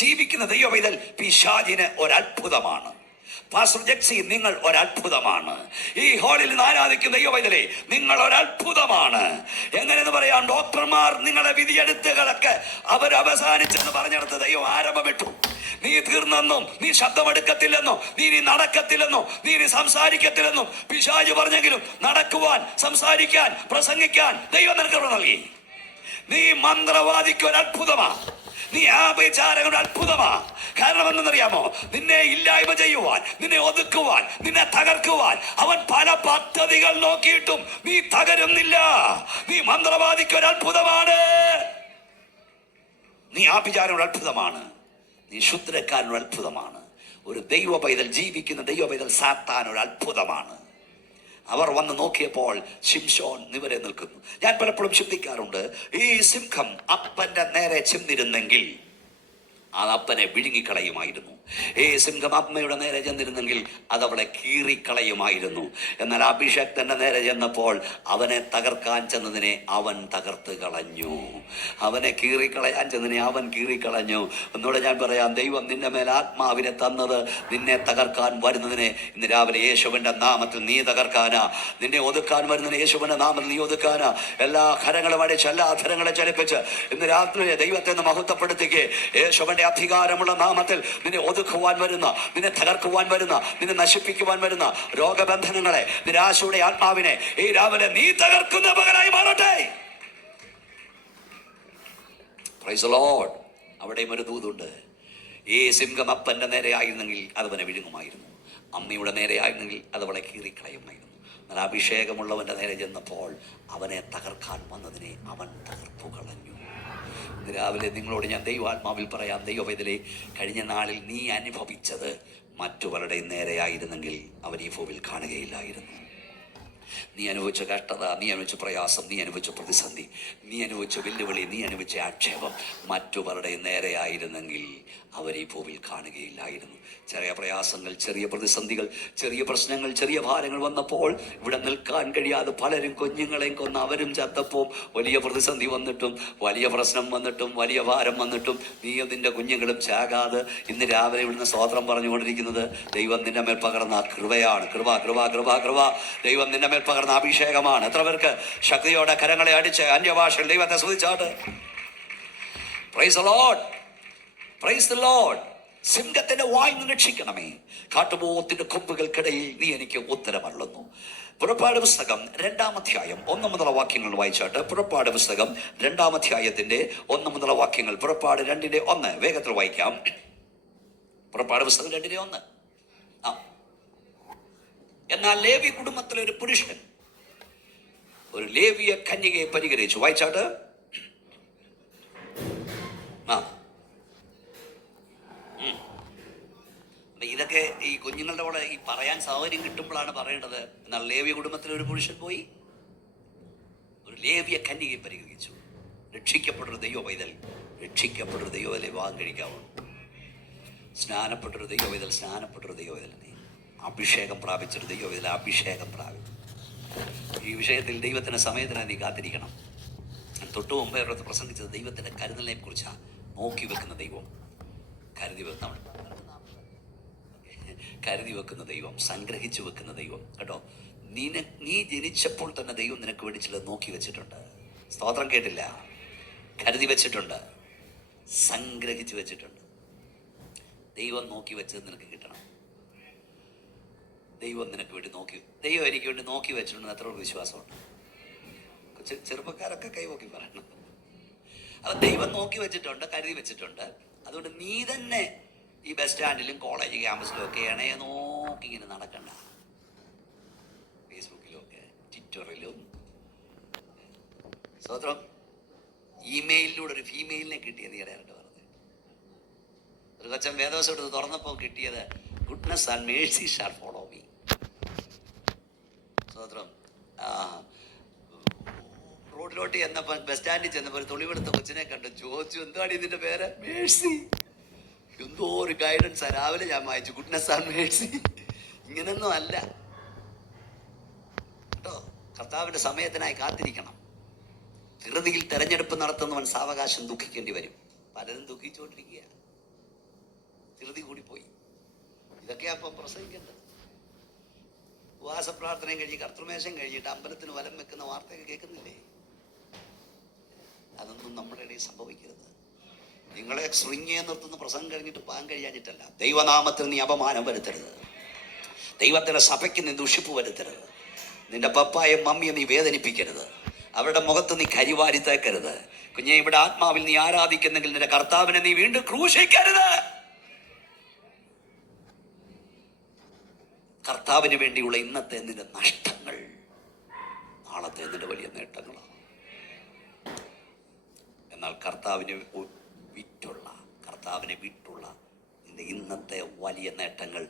ജീവിക്കുന്ന ദൈവപൈതൽ പിശാചിന് ഒരത്ഭുതമാണ്. പാസ്റ്റർ ജക്സി, നിങ്ങൾ ഒരത്ഭുതമാണ്. ഈ ഹാളിൽ നിന്ന് ആരാധിക്കുന്ന ദൈവപൈതലേ, നിങ്ങൾ ഒരത്ഭുതമാണ്. എങ്ങനെയെന്ന് പറയാം, ഡോക്ടർമാർ നിങ്ങളെ വിധിയെഴുത്തുകളൊക്കെ അവസാനിച്ചെന്ന് പറഞ്ഞെടുത്ത് ദൈവം ആരംഭമിട്ടു. നീ തീർന്നെന്നും, നീ ശബ്ദമെടുക്കത്തില്ലെന്നോ, നീ നടക്കത്തില്ലെന്നോ, നീ സംസാരിക്കത്തില്ലെന്നും പിശാച് പറഞ്ഞെങ്കിലും നടക്കുവാൻ, സംസാരിക്കാൻ, പ്രസംഗിക്കാൻ ദൈവം നിനക്ക് നൽകി. നീ മന്ത്രവാദിക്ക് ഒരു അത്ഭുതമാ, നീ ആഭിചാരകൻ അത്ഭുതമാ. കാരണം എന്തെന്നറിയാമോ, നിന്നെ ഇല്ലായ്മ ചെയ്യുവാൻ, നിന്നെ ഒതുക്കുവാൻ, നിന്നെ തകർക്കുവാൻ അവൻ പല പദ്ധതികൾ നോക്കിയിട്ടും നീ തകരുന്നില്ല. നീ മന്ത്രവാദിക്ക് ഒരു അത്ഭുതമാണ്, നീ ആഭിചാരൻ ഒരു അത്ഭുതമാണ്, നീ ശുദ്രക്കാരൻ ഒരു അത്ഭുതമാണ്. ഒരു ദൈവ പൈതൽ, ജീവിക്കുന്ന ദൈവ പൈതൽ സാത്താൻ ഒരു അത്ഭുതമാണ്. അവർ വന്ന് നോക്കിയപ്പോൾ ശിംശോൻ നിവരെ നിൽക്കുന്നു. ഞാൻ പലപ്പോഴും ചിന്തിക്കാറുണ്ട്, ഈ സിംഹം അപ്പന്റെ നേരെ ചെന്നിരുന്നെങ്കിൽ ആ അപ്പനെ വിഴുങ്ങിക്കളയുമായിരുന്നു. ഈ സിംഹം അമ്മയുടെ നേരെ ചെന്നിരുന്നെങ്കിൽ അതവളെ കീറിക്കളയുമായിരുന്നു. എന്നാൽ അഭിഷക്തന്റെ നേരെ ചെന്നപ്പോൾ അവനെ തകർക്കാൻ ചെന്നതിനെ അവൻ തകർത്ത് കളഞ്ഞു. അവനെ കീറിക്കളയാൻ ചെന്നതിനെ അവൻ കീറിക്കളഞ്ഞു. ഒന്നുകൂടെ ഞാൻ പറയാം, ദൈവം നിന്റെ മേൽ ആത്മാവിനെ തന്നത് നിന്നെ തകർക്കാൻ വരുന്നതിനെ ഇന്ന് രാവിലെ യേശുവിന്റെ നാമത്തിൽ നീ തകർക്കാനാ. നിന്നെ ഒതുക്കാൻ വരുന്നതിന് യേശുവിന്റെ നാമത്തിൽ നീ ഒതുക്കാനാ. എല്ലാ കരങ്ങളും അടിച്ച്, എല്ലാ അധരങ്ങളെ ചലിപ്പിച്ച് ഇന്ന് രാത്രി ദൈവത്തെ മഹത്വപ്പെടുത്തിക്കേ. യേശുവിന്റെ അധികാരമുള്ള നാമത്തിൽ നിന്നെ ഒതുക്കുവാൻ വരുന്ന, നിന്നെ തകർക്കുവാൻ വരുന്ന, നിന്നെ നശിപ്പിക്കുവാൻ വരുന്ന രോഗബന്ധനങ്ങളെ, നിരാശയുടെ ആത്മാവിനെ ഈ രാവിലെ നീ തകർക്കുന്ന പകലായി മാറട്ടെ. Price the Lord. അവിടെയും ഒരു ദൂതുണ്ട്. ഈ സിംഹം അപ്പന്റെ നേരെ ആയിരുന്നെങ്കിൽ അതവനെ വിഴുങ്ങുമായിരുന്നു, അമ്മയുടെ നേരെ ആയിരുന്നെങ്കിൽ അതവളെ കീറിക്കളയുമായിരുന്നു. എന്നാൽ അഭിഷേകമുള്ളവന്റെ നേരെ ചെന്നപ്പോൾ അവനെ തകർക്കാൻ വന്നതിനെ അവൻ തകർത്തു കളഞ്ഞു. രാവിലെ നിങ്ങളോട് ഞാൻ ദൈവാത്മാവിൽ പറയാം, ദൈവവേദലേ, കഴിഞ്ഞ നാളിൽ നീ അനുഭവിച്ചത് മറ്റു പലരുടെയും നേരെയായിരുന്നെങ്കിൽ അവൻ ഈ ഭൂമിയിൽ കാണുകയില്ലായിരുന്നു. നീ അനുഭവിച്ച കഷ്ടത, നീ അനുഭവിച്ച പ്രയാസം, നീ അനുഭവിച്ച പ്രതിസന്ധി, നീ അനുഭവിച്ച വെല്ലുവിളി, നീ അനുഭവിച്ച ആക്ഷേപം മറ്റു പലരുടെയും നേരെയായിരുന്നെങ്കിൽ അവർ ഈ ഭൂമിയിൽ കാണുകയില്ലായിരുന്നു. ചെറിയ പ്രയാസങ്ങൾ, ചെറിയ പ്രതിസന്ധികൾ, ചെറിയ പ്രശ്നങ്ങൾ, ചെറിയ ഭാരങ്ങൾ വന്നപ്പോൾ ഇവിടെ നിൽക്കാൻ കഴിയാതെ പലരും കുഞ്ഞുങ്ങളെയും കൊന്ന് അവരും ചത്തപ്പോൾ വലിയ പ്രതിസന്ധി വന്നിട്ടും, വലിയ പ്രശ്നം വന്നിട്ടും, വലിയ ഭാരം വന്നിട്ടും നീയും നിന്റെ കുഞ്ഞുങ്ങളും ചാകാതെ ഇന്ന് രാവിലെ ഇവിടുന്ന് സ്തോത്രം പറഞ്ഞുകൊണ്ടിരിക്കുന്നത് ദൈവം നിന്റെ മേൽ പകർന്ന കൃപയാണ്. കൃപ കൃപ കൃപ കൃപ. ദൈവം നിന്റെ മേൽ പകർന്ന അഭിഷേകമാണ്. എത്ര പേർക്ക് ശക്തിയോടെ കരങ്ങളെ അടിച്ച് അന്യഭാഷയിൽ ദൈവത്തെ സ്തുതിച്ചാട്ട്? Praise the lord, praise the lord. സിംഹത്തിന്റെ വായിൽ നിന്ന് രക്ഷിക്കണമേ, കാട്ടുപോത്തിന്റെ കൊമ്പുകൾക്കിടയിൽ നീ എനിക്ക് ഉത്തരമരുളുന്നു. പുറപ്പാട് പുസ്തകം 2-ാം അധ്യായം 1 മുതലുള്ള വാക്യങ്ങൾ വായിച്ചാട്ട്. പുറപ്പാട് പുസ്തകം 2-ാം അധ്യായത്തിന്റെ 1 മുതലുള്ള വാക്യങ്ങൾ. പുറപ്പാട് 2:1 വേഗത്തിൽ വായിക്കാം. പുറപ്പാട് പുസ്തകം 2:1. എന്നാൽ ലേവി കുടുംബത്തിലെ ഒരു പുരുഷൻ ഒരു ലേവിയ കന്യകയെ പരിഹരിച്ചു. വായിച്ചാട്ട്. ഇതൊക്കെ ഈ കുഞ്ഞുങ്ങളുടെ കൂടെ ഈ പറയാൻ സൗകര്യം കിട്ടുമ്പോഴാണ് പറയേണ്ടത്. എന്നാൽ ലേവ്യ കുടുംബത്തിലെ ഒരു പുരുഷൻ പോയി ഒരു ലേവ്യ കന്യകയെ പരിഹരിച്ചു. രക്ഷിക്കപ്പെട്ടൊരു ദൈവ പൈതൽ, രക്ഷിക്കപ്പെട്ടൊരു ദൈവപൈതലെ വിവാഹം കഴിക്കാവുള്ളൂ. സ്നാനപ്പെട്ടൊരു ദൈവപൈതൽ, സ്നാനപ്പെട്ടൊരു ദൈവപൈതലിനെ, അഭിഷേകം പ്രാപിച്ചൊരു ദൈവപൈതൽ അഭിഷേകം പ്രാപിച്ചു. ഈ വിഷയത്തിൽ ദൈവത്തിന്റെ സമയത്തിനായി നീ കാത്തിരിക്കണം. തൊട്ടു മുമ്പേ അവരടുത്ത് പ്രസംഗിച്ചത് ദൈവത്തിന്റെ കരുതലിനെ കുറിച്ചാണ്. നോക്കി വെക്കുന്ന ദൈവം, കരുതി വെക്കുന്ന ദൈവം, സംഗ്രഹിച്ചു വെക്കുന്ന ദൈവം കേട്ടോ. നീ ജനിച്ചപ്പോൾ തന്നെ ദൈവം നിനക്ക് വേണ്ടി ചിലത് നോക്കി വെച്ചിട്ടുണ്ട്. സ്തോത്രം കേട്ടില്ല? കരുതി വെച്ചിട്ടുണ്ട്, സംഗ്രഹിച്ചു വെച്ചിട്ടുണ്ട്. ദൈവം നോക്കി വെച്ചത് നിനക്ക് കിട്ടണം. ദൈവം നിനക്ക് വേണ്ടി ദൈവം എനിക്ക് വേണ്ടി നോക്കി വെച്ചിട്ടുണ്ടെന്ന് എത്ര വിശ്വാസമുണ്ട്? ചെറുപ്പക്കാരൊക്കെ കൈവോക്കി പറയണം. അത് ദൈവം നോക്കി വെച്ചിട്ടുണ്ട്, കരുതി വെച്ചിട്ടുണ്ട്. അതുകൊണ്ട് നീ തന്നെ ഈ ബസ് സ്റ്റാൻഡിലും കോളേജ് ക്യാമ്പസിലും ഒക്കെ ഇണയെ നോക്കി ഇങ്ങനെ നടക്കണ്ട. ഫേസ്ബുക്കിലും ഒക്കെ, ട്വിറ്ററിലും. സ്വത്രം ഇമെയിലിലൂടെ ഒരു ഫീമെയിലിനെ കിട്ടിയത് ഈയിടെയായിട്ട് പറഞ്ഞത്. ഒരു കൊച്ചൻ വേദവസം എടുത്ത് തുറന്നപ്പോൾ കിട്ടിയത് goodness and Mercy shall follow me. സ്വത്രം റോഡിലോട്ട് ചെന്നപ്പോൾ, ബസ് സ്റ്റാൻഡിൽ ചെന്നപ്പോൾ ഒരു തൊളിവെടുത്ത കൊച്ചിനെ കണ്ടു. ചോദിച്ചു, എന്താണ് ഇതിന്റെ പേര്? മേഴ്സി. എന്തോ ഒരു ഗൈഡൻസാ. രാവിലെ ഞാൻ വായിച്ചു ഗുഡ്നസ് ആൻഡ് മേഴ്സി. ഇങ്ങനൊന്നും അല്ല കേട്ടോ. കർത്താവിന്റെ സമയത്തിനായി കാത്തിരിക്കണം. ധൃതിയിൽ തെരഞ്ഞെടുപ്പ് നടത്തുന്നവൻ സാവകാശം ദുഃഖിക്കേണ്ടി വരും. പലരും ദുഃഖിച്ചുകൊണ്ടിരിക്കുക, ധൃതി കൂടിപ്പോയി. ഇതൊക്കെയാ അപ്പം പ്രസംഗിക്കേണ്ടത്. ഉപവാസ പ്രാർത്ഥനയും കഴിഞ്ഞ് കർത്തൃമേശം കഴിഞ്ഞിട്ട് അമ്പലത്തിന് വലം വെക്കുന്ന വാർത്തയൊക്കെ കേൾക്കുന്നില്ലേ? അതൊന്നും നമ്മുടെ ഇടയിൽ സംഭവിക്കരുത്. നിങ്ങളെ ശൃംഗിയെ നിർത്തുന്ന പ്രസംഗം കഴിഞ്ഞിട്ട് പാൻ കഴിയാഞ്ഞിട്ടല്ല. ദൈവനാമത്തിൽ നീ അപമാനം വരുത്തരുത്. ദൈവത്തിന്റെ സഭയ്ക്ക് നീ ദുഷിപ്പ് വരുത്തരുത്. നിന്റെ പപ്പായും മമ്മിയെ നീ വേദനിപ്പിക്കരുത്. അവരുടെ മുഖത്ത് നീ കരിവാരി തേക്കരുത്. കുഞ്ഞെ, ഇവിടെ ആത്മാവിൽ നീ ആരാധിക്കുന്നെങ്കിൽ നിന്റെ കർത്താവിനെ നീ വീണ്ടും ക്രൂശിക്കരുത്. കർത്താവിന് വേണ്ടിയുള്ള ഇന്നത്തെ നിന്റെ നഷ്ടങ്ങൾ നാളത്തെ നിന്റെ വലിയ നേട്ടങ്ങളാണ്. എന്നാൽ കർത്താവിനെ വിട്ടുള്ള നിന്റെ ഇന്നത്തെ വലിയ നേട്ടങ്ങൾ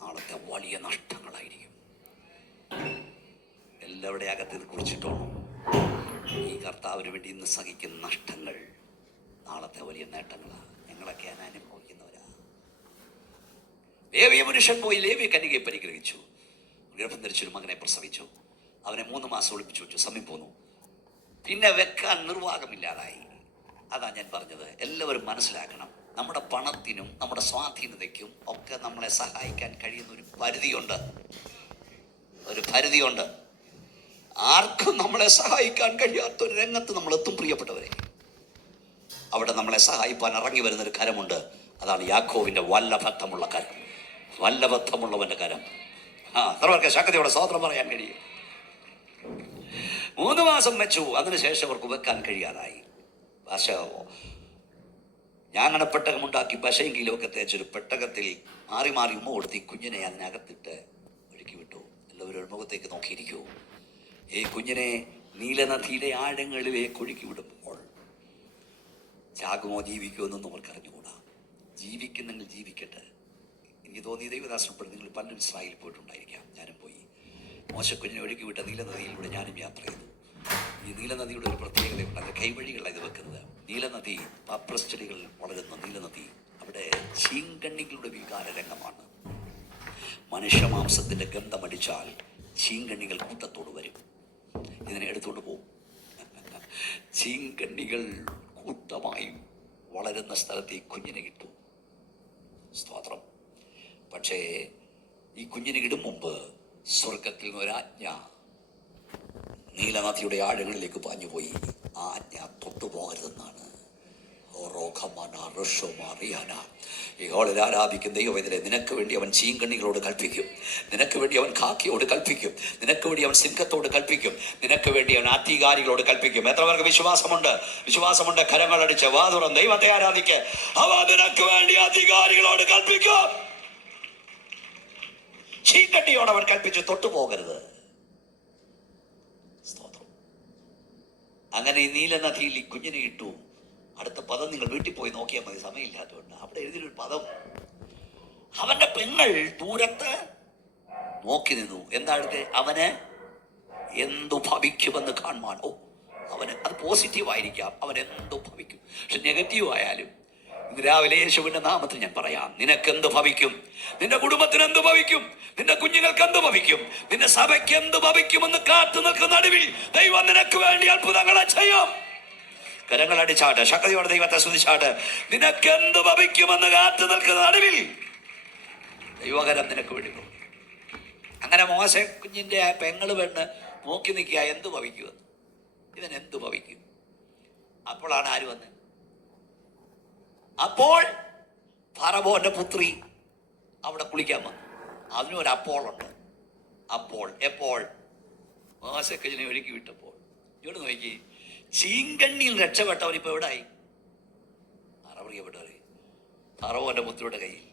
നാളത്തെ വലിയ നഷ്ടങ്ങളായിരിക്കും. എല്ലാവരുടെ അകത്ത് ഇത് കുറിച്ചിട്ടോണം. ഈ കർത്താവിന് വേണ്ടി ഇന്ന് സഹിക്കുന്ന നഷ്ടങ്ങൾ നാളത്തെ വലിയ നേട്ടങ്ങളാണ്. ഞങ്ങളൊക്കെ അനുഭവിക്കുന്നവരാ. ലേവിയ പുരുഷൻ പോയി ലേവിയ കന്യകയെ പരിഗ്രഹിച്ചു. ഗർഭം ധരിച്ചൊരു മകനെ പ്രസവിച്ചു. അവനെ 3 മാസം ഒളിപ്പിച്ചു വെച്ചു. സമയം പോന്നു. പിന്നെ വെക്കാൻ നിർവാഹമില്ലാതായി. അതാ ഞാൻ പറഞ്ഞത്, എല്ലാവരും മനസ്സിലാക്കണം, നമ്മുടെ പണത്തിനും നമ്മുടെ സ്വാധീനതയ്ക്കും ഒക്കെ നമ്മളെ സഹായിക്കാൻ കഴിയുന്ന ഒരു പരിധിയുണ്ട്. ആർക്കും നമ്മളെ സഹായിക്കാൻ കഴിയാത്തൊരു രംഗത്ത് നമ്മൾ എത്തും പ്രിയപ്പെട്ടവരെ. അവിടെ നമ്മളെ സഹായിപ്പാൻ ഇറങ്ങി വരുന്നൊരു കരമുണ്ട്. അതാണ് യാക്കോവിന്റെ വല്ലഭത്വമുള്ള കരം, വല്ലഭത്വമുള്ളവന്റെ കരം. അത്രവർക്ക് ശക്തിയോടെ സ്തോത്രം പറയാൻ കഴിയും. 3 മാസം വെച്ചു. അതിനുശേഷം അവർക്ക് വെക്കാൻ കഴിയാതായി. ഞാങ്ങനെ പെട്ടകമുണ്ടാക്കി പശയും കിലോക്കെ തേച്ചൊരു പെട്ടകത്തിൽ മാറി മാറി ഉമ്മ കൊടുത്ത് ഈ കുഞ്ഞിനെ അതിനകത്തിട്ട് ഒഴുക്കി വിട്ടു. എല്ലാവരും മുഖത്തേക്ക് നോക്കിയിരിക്കൂ. ഈ കുഞ്ഞിനെ നീലനദിയിലെ ആഴങ്ങളിലേക്ക് ഒഴുക്കി വിടുമ്പോൾ ചാകുമോ ജീവിക്കുമോ എന്നൊന്നും അവർക്ക് അറിഞ്ഞുകൂടാ. ജീവിക്കുന്നെങ്കിൽ ജീവിക്കട്ടെ. എനിക്ക് തോന്നി ദൈവദാസനപ്പെടും നിങ്ങൾ പലരും ഇസ്രായേലിൽ പോയിട്ടുണ്ടായിരിക്കാം. ഞാനും പോയി. മോശക്കുഞ്ഞിനെ ഒഴുക്കി വിട്ട നീലനദിയിലൂടെ ഞാനും യാത്ര ചെയ്തു. ഈ നീലനദിയുടെ ഒരു പ്രത്യേകതയുണ്ട്. അതിൻ്റെ കൈവഴികളാണ് ഇത് വെക്കുന്നത്. നീലനദി, പാപ്രസ് ചെടികൾ വളരുന്ന നീലനദി, അവിടെ ചീങ്കണ്ണികളുടെ വികാരരംഗമാണ്. മനുഷ്യമാംസത്തിന്റെ ഗന്ധമടിച്ചാൽ ചീങ്കണ്ണികൾ കൂട്ടത്തോട് വരും. ഇതിനെ എടുത്തുകൊണ്ട് പോകും. ചീങ്കണ്ണികൾ കൂട്ടമായി വളരുന്ന സ്ഥലത്ത് ഈ കുഞ്ഞിനെ കിട്ടും. സ്തോത്രം. പക്ഷേ ഈ കുഞ്ഞിനെ ഇടും മുമ്പ് സ്വർഗത്തിൽ നിന്ന് ഒരാജ്ഞ നീലനദിയുടെ ആഴങ്ങളിലേക്ക് പാഞ്ഞുപോയി. ആ ആജ്ഞ തൊട്ടുപോകരുതെന്നാണ്. ഈ ഹോളിൽ ആരാധിക്കുന്ന ദൈവവേദന, നിനക്ക് വേണ്ടി അവൻ ചീങ്കണ്ണികളോട് കൽപ്പിക്കും, നിനക്ക് വേണ്ടി അവൻ കാക്കിയോട് കൽപ്പിക്കും, നിനക്ക് വേണ്ടി അവൻ സിംഹത്തോട് കൽപ്പിക്കും, നിനക്ക് വേണ്ടി അവൻ അധികാരികളോട് കൽപ്പിക്കും. എത്ര പേർക്ക് വിശ്വാസമുണ്ട്? കരങ്ങളടിച്ച് വാതുറം ദൈവത്തെ ആരാധിക്ക്. അവ നിനക്ക് വേണ്ടി അധികാരികളോട് കൽപ്പിക്കും. ചീങ്കണ്ണിയോട് അവൻ കൽപ്പിച്ചു തൊട്ടുപോകരുത്. സ്തോത്രം. അങ്ങനെ ഈ നീലനദിയിൽ ഈ കുഞ്ഞിനെ ഇട്ടു. അടുത്ത പദം നിങ്ങൾ വീട്ടിൽ പോയി നോക്കിയാൽ മതി, സമയമില്ലാത്തതുകൊണ്ട്. അവിടെ എഴുതിയൊരു പദം, അവന്റെ പെങ്ങൾ ദൂരത്ത് നോക്കി നിന്നു. എന്താണ്? അവന് എന്തു ഭവിക്കുമെന്ന് കാണുവാൻ. അവന് അത് പോസിറ്റീവ് ആയിരിക്കാം, അവൻ എന്തു ഭവിക്കും. പക്ഷെ നെഗറ്റീവ് ആയാലും ഇന്ന് രാവിലെ യേശുവിന്റെ നാമത്തിൽ ഞാൻ പറയാം, നിനക്ക് എന്ത് ഭവിക്കും, നിന്റെ കുടുംബത്തിന് എന്ത് ഭവിക്കും, നിന്റെ കുഞ്ഞുങ്ങൾക്ക് എന്ത് ഭവിക്കും, നിന്റെ സഭയ്ക്ക് എന്ത് ഭവിക്കുമെന്ന് കാത്തു നിൽക്കുന്ന നടുവിൽ ദൈവം നിനക്ക് വേണ്ടി അത്ഭുതങ്ങളെ ചെയ്യും. കരങ്ങളടിച്ചാട്ട് ശക്തിയോടെ ദൈവത്തെ സ്തുതിച്ചാട്ട്. നിനക്ക് എന്ത് ഭവിക്കുമെന്ന് കാത്തു നിൽക്കുന്ന നടുവിൽ ദൈവകരം നിനക്ക് വേണ്ടി. അങ്ങനെ മോശ കുഞ്ഞിന്റെ പെങ്ങള് പെണ്ണ് നോക്കി നിൽക്കുക, എന്ത് ഭവിക്കുമെന്ന്, ഇവൻ എന്ത് ഭവിക്കും. അപ്പോഴാണ് ആര് വന്ന്? അപ്പോൾ ഫറവോന്റെ പുത്രി അവിടെ കുളിക്കാൻ വന്നു. അതിനൊരു അപ്പോളുണ്ട്. അപ്പോൾ എപ്പോൾ മോശക്കുഞ്ഞിനെ ഒരുക്കി വിട്ടപ്പോൾ ഇവിടെ നോക്കി, ചീങ്കണ്ണിയിൽ രക്ഷപ്പെട്ടവൻ ഇപ്പൊ എവിടായി? അറിയപ്പെട്ടവരെ ഫറവോന്റെ പുത്രിയുടെ കയ്യിൽ.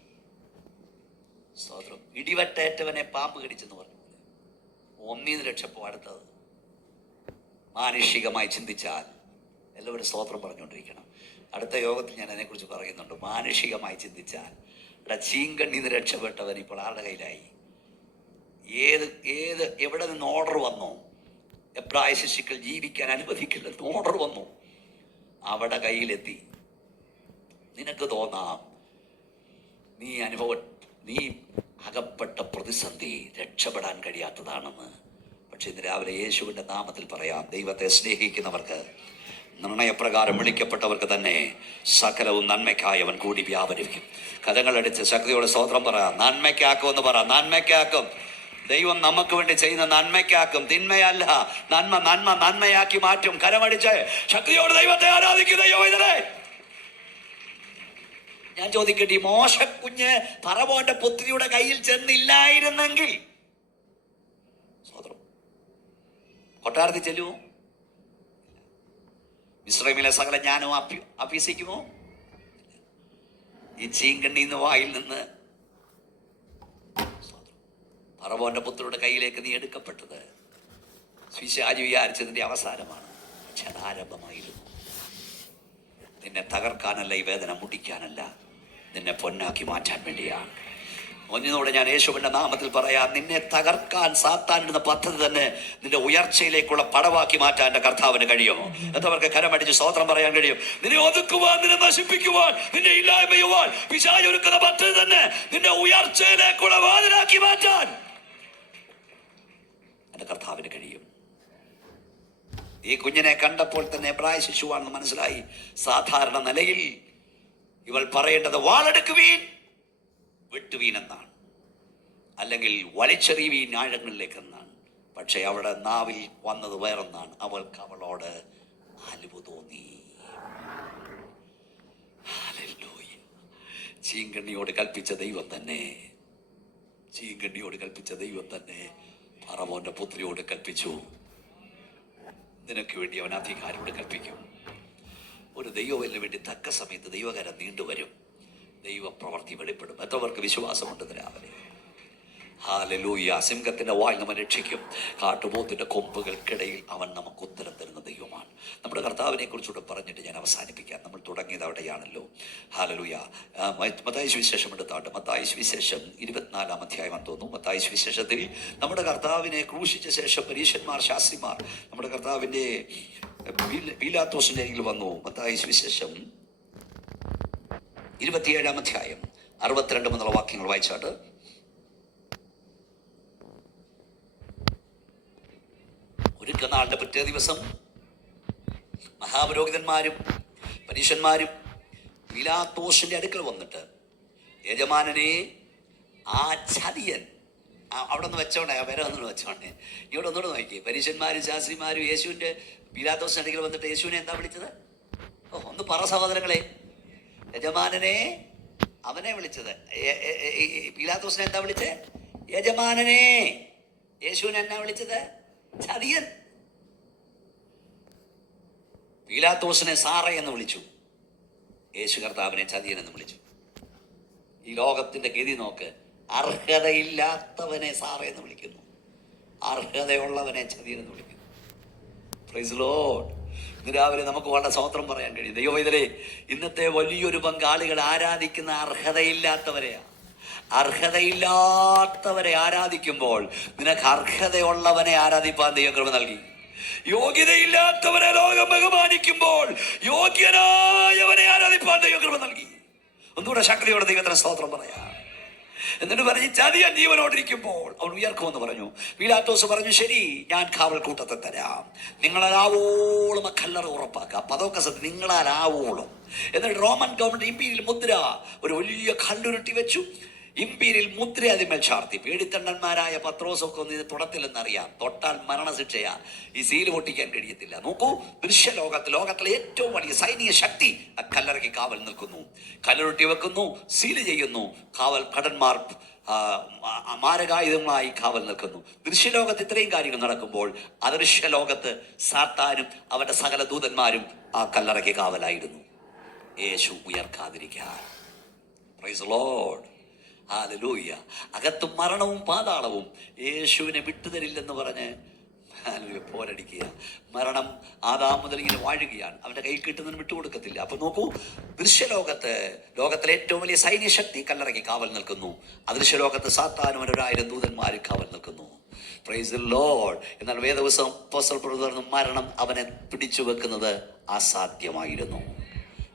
സ്തോത്രം. ഇടിവട്ടേറ്റവനെ പാമ്പ് കടിച്ചെന്ന് പറഞ്ഞു. ഒന്നീന്ന് രക്ഷപ്പോ അടുത്തത്. മാനുഷികമായി ചിന്തിച്ചാൽ എല്ലാവരും സ്തോത്രം പറഞ്ഞുകൊണ്ടിരിക്കണം. അടുത്ത യോഗത്തിൽ ഞാൻ അതിനെക്കുറിച്ച് പറയുന്നുണ്ട്. മാനുഷികമായി ചിന്തിച്ചാൽ ഇവിടെ ചീങ്കണ്ണിന്ന് രക്ഷപ്പെട്ടവൻ ഇപ്പോൾ ആരുടെ കയ്യിലായി? എവിടെ നിന്ന് ഓർഡർ വന്നോ? എബ്രായ ശിശുക്കൾ ജീവിക്കാൻ അനുവദിക്കില്ലെന്ന് ഓർഡർ വന്നു, അവിടെ കയ്യിലെത്തി. നിനക്ക് തോന്നാം നീ അകപ്പെട്ട പ്രതിസന്ധി രക്ഷപ്പെടാൻ കഴിയാത്തതാണെന്ന്. പക്ഷെ ഇന്ന് രാവിലെ യേശുവിൻ്റെ നാമത്തിൽ പറയാം, ദൈവത്തെ സ്നേഹിക്കുന്നവർക്ക്, നിർണയപ്രകാരം വിളിക്കപ്പെട്ടവർക്ക് തന്നെ സകലവും നന്മയ്ക്കായി അവൻ കൂടി വ്യാപരിക്കും. കരങ്ങളടിച്ച് ശക്തിയോടെ സ്തോത്രം പറ. നന്മയ്ക്കാക്കുമെന്ന് പറ. നന്മയ്ക്കാക്കും. ദൈവം നമുക്ക് വേണ്ടി ചെയ്യുന്ന നന്മയ്ക്കാക്കും. തിന്മയല്ല, നന്മ നന്മ നന്മയാക്കി മാറ്റും. കരമടിച്ച് ശക്തിയോട് ദൈവത്തെ ആരാധിക്കുന്ന യോഗ്യതരെ ഞാൻ ചോദിക്കട്ടെ, മോശക്കുഞ്ഞ് ഫറവോന്റെ പുത്രിയുടെ കയ്യിൽ ചെന്നില്ലായിരുന്നെങ്കിൽ കൊട്ടാരത്തിൽ ചെല്ലുമോ? മിസ്രൈമിലെ സകല ജ്ഞാനവും അഭ്യസിക്കുമോ? ഈ ചീങ്കണ്ണീന്ന് വായിൽ നിന്ന് ഫറവോന്റെ പുത്രിയുടെ കയ്യിലേക്ക് നീ എടുക്കപ്പെട്ടത് പിശാച് വിചാരിച്ചതിന്റെ അവസാനമാണ്. പക്ഷെ അത് ആരംഭമായിരുന്നു. നിന്നെ തകർക്കാനല്ല, ഈ വേദന മുടിക്കാനല്ല, നിന്നെ പൊന്നാക്കി മാറ്റാൻ വേണ്ടിയാണ്. ഒന്നിനോടെ ഞാൻ യേശുവിന്റെ നാമത്തിൽ പറയാം, നിന്നെ തകർക്കാൻ സാത്താനിടുന്ന പദ്ധതി തന്നെ നിന്റെ ഉയർച്ചയിലേക്കുള്ള പടവാക്കി മാറ്റാൻ എന്റെ കർത്താവിന് കഴിയുമോ? എന്നവർക്ക് കരമടിച്ച് സ്തോത്രം പറയാൻ കഴിയും. നിന്നെ ഒതുക്കുവാൻ, നിന്നെ നശിപ്പിക്കുവാൻ, നിന്നെ ഇല്ലായ്മയുവാൻ പിശാച് ഒരുക്കുന്ന പദ്ധതി തന്നെ നിന്റെ ഉയർച്ചയിലേക്കുള്ള വാതിലാക്കി മാറ്റാൻ എന്റെ കർത്താവിന് കഴിയും. ഈ കുഞ്ഞിനെ കണ്ടപ്പോൾ തന്നെ എബ്രായ ശിശുവാണെന്ന് മനസ്സിലായി. സാധാരണ നിലയിൽ ഇവൾ പറയേണ്ടത് വാളെടുക്കുവീൻ, വെട്ടുവീൻ എന്നാണ്, അല്ലെങ്കിൽ വലിച്ചെറിയുവീൻ ആഴങ്ങളിലേക്ക് എന്നാണ്. പക്ഷെ അവിടെ നാവിൽ വന്നത് വേറൊന്നാണ്. അവളോട് അലിവ് തോന്നി. ചീങ്കണ്ണിയോട് കൽപ്പിച്ച ദൈവം തന്നെ, ചീങ്കണ്ണിയോട് കൽപ്പിച്ച ദൈവം തന്നെ ഫറവോന്റെ പുത്രിയോട് കൽപ്പിച്ചു. നിനക്ക് വേണ്ടി അവൻ അധികാരിയോട് കൽപ്പിക്കും. ഒരു ദൈവത്തിന് വേണ്ടി തക്ക സമയത്ത് ദൈവകരം നീണ്ടുവരും. ദൈവപ്രവർത്തി വെളിപ്പെടും. എത്രവർക്ക് വിശ്വാസമുണ്ട് രാവിലെ? ഹല്ലേലൂയ. സിംഹത്തിന്റെ വായിൽ നമ്മെ രക്ഷിക്കും. കാട്ടുപോത്തിന്റെ കൊമ്പുകൾക്കിടയിൽ അവൻ നമുക്ക് ഉത്തരം തരുന്ന ദൈവമാണ്. നമ്മുടെ കർത്താവിനെ കുറിച്ചുകൂടെ പറഞ്ഞിട്ട് ഞാൻ അവസാനിപ്പിക്കാം. നമ്മൾ തുടങ്ങിയത് അവിടെയാണല്ലോ. ഹല്ലേലൂയ. മത്തായി സുവിശേഷം എടുത്താട്ട്, മത്തായി സുവിശേഷം 24-ാം അധ്യായം തോന്നുന്നു. മത്തായി സുവിശേഷത്തിൽ നമ്മുടെ കർത്താവിനെ ക്രൂശിച്ച ശേഷം പരീശന്മാർ, ശാസ്ത്രിമാർ നമ്മുടെ കർത്താവിന്റെ പീലാത്തോസിന്റെ അരികിൽ വന്നു. മത്തായി സുവിശേഷം 27-ാം അധ്യായം 62 മുതലുള്ള വാക്യങ്ങൾ വായിച്ചാട്ട്. ഒരുക്കനാളിന്റെ പിറ്റേ ദിവസം മഹാപുരോഹിതന്മാരും പരീശന്മാരും പീലാത്തോസിന്റെ അടുക്കൽ വന്നിട്ട്, യജമാനനെ, ആ ചതിയൻ, അവിടെ നിന്ന് വെച്ചോണ്ടേ, ആ പേരെ ഒന്നുകൂടെ വെച്ചോണ്ടേ, ഇവിടെ ഒന്നുകൂടെ നോക്കി. പരീശന്മാരും ശാസ്ത്രിമാരും യേശുവിന്റെ പീലാത്തോസിന്റെ അടുക്കൽ വന്നിട്ട് യേശുവിനെ എന്താ വിളിച്ചത്? ഒന്ന് പറ സഹോദരങ്ങളെ. യജമാനനെ, അവനെ വിളിച്ചത്. പീലാത്തോസിനെ എന്താ വിളിച്ചത്? യജമാനനെ. യേശുവിനെ എന്നാ വിളിച്ചത്? ചതിയൻ. പീലാത്തോസിനെ സാറേ എന്ന് വിളിച്ചു. യേശു കർത്താവിനെ ചതിയൻ എന്ന് വിളിച്ചു. ഈ ലോകത്തിന്റെ ഗതി നോക്ക്. അർഹതയില്ലാത്തവനെ സാറേ എന്ന് വിളിക്കുന്നു, അർഹതയുള്ളവനെ ചതിയൻ എന്ന് വിളിക്കുന്നു. Praise Lord. ഇന്ന് രാവിലെ നമുക്ക് വളരെ സ്തോത്രം പറയാൻ കഴിയും. ദൈവവേദനേ, ഇന്നത്തെ വലിയൊരു പങ്കാളികൾ ആരാധിക്കുന്ന അർഹതയില്ലാത്തവരെയാണ്. അർഹതയില്ലാത്തവരെ ആരാധിക്കുമ്പോൾ നിനക്ക് അർഹതയുള്ളവനെ ആരാധിപ്പാൻ ദൈവം കൃപ നൽകി. യോഗ്യതയില്ലാത്തവരെ ലോകം ബഹുമാനിക്കുമ്പോൾ യോഗ്യനായവനെ ആരാധിപ്പാൻ ദൈവം കൃപ നൽകി. ഒന്നുകൂടെ ശക്തിയോടെ ദൈവത്തിന് സ്തോത്രം പറയാം. എന്നിട്ട് പറഞ്ഞ്, ചതിയൻ ജീവനോടിരിക്കുമ്പോൾ അവൻ ഉയർക്കുമെന്ന് പറഞ്ഞു. പീലാത്തോസ് പറഞ്ഞു, ശരി, ഞാൻ കാവൽ കൂട്ടത്തെ തരാം, നിങ്ങളാവോളം ആ കല്ലറ ഉറപ്പാക്കാം. പതൊക്കെ സത്യം, നിങ്ങളാവോളം. എന്നിട്ട് റോമൻ ഗവൺമെന്റ് ഇമ്പീരിയൽ മുദ്ര ഒരു വലിയ കല്ലുരുട്ടി വെച്ചു. ഇമ്പീരിയൽ മുദ്ര അതിന്മേൽ ചാർത്തി. പേടിത്തണ്ടന്മാരായ പത്രോസൊക്കെ ഒന്ന് ഇത് തൊടത്തില്ലെന്നറിയാം. തൊട്ടാൽ മരണശിക്ഷയാ. ഈ സീല് പൊട്ടിക്കാൻ കഴിയത്തില്ല. നോക്കൂ, ലോകത്തിലെ ഏറ്റവും വലിയ സൈനിക ശക്തി ആ കല്ലറയ്ക്ക് കാവൽ നിൽക്കുന്നു. കല്ലുരുട്ടി വെക്കുന്നു, സീല് ചെയ്യുന്നു. കാവൽ ഭടന്മാർ മാരകായുധങ്ങളായി കാവൽ നിൽക്കുന്നു. ദൃശ്യലോകത്ത് ഇത്രയും കാര്യങ്ങൾ നടക്കുമ്പോൾ അദൃശ്യലോകത്ത് സാത്താനും അവന്റെ സകല ദൂതന്മാരും ആ കല്ലറയ്ക്ക് കാവലായിരുന്നു. യേശു ഉയർക്കാതിരിക്കാൻ. Praise lord. ഹല്ലേലൂയ. അകത്തും മരണവും പാതാളവും യേശുവിനെ വിട്ടുതരില്ലെന്ന് പറഞ്ഞ് പോരടിക്കുക. മരണം ആദാം മുതൽ ഇങ്ങനെ വാഴുകയാണ്. അവന്റെ കയ്യിൽ കിട്ടുന്നതിന് വിട്ടുകൊടുക്കത്തില്ല. അപ്പൊ നോക്കൂ, ലോകത്തിലെ ഏറ്റവും വലിയ സൈന്യശക്തി കല്ലറയ്ക്ക് കാവൽ നിൽക്കുന്നു. അദൃശ്യലോകത്ത് സാത്താനും 1000 ദൂതന്മാർ കാവൽ നിൽക്കുന്നു. Price the Lord. എന്നാൽ വേദപുസ്തകം അപ്പോസ്തലൻ പറഞ്ഞു, മരണം അവനെ പിടിച്ചു വെക്കുന്നത് അസാധ്യമായിരുന്നു.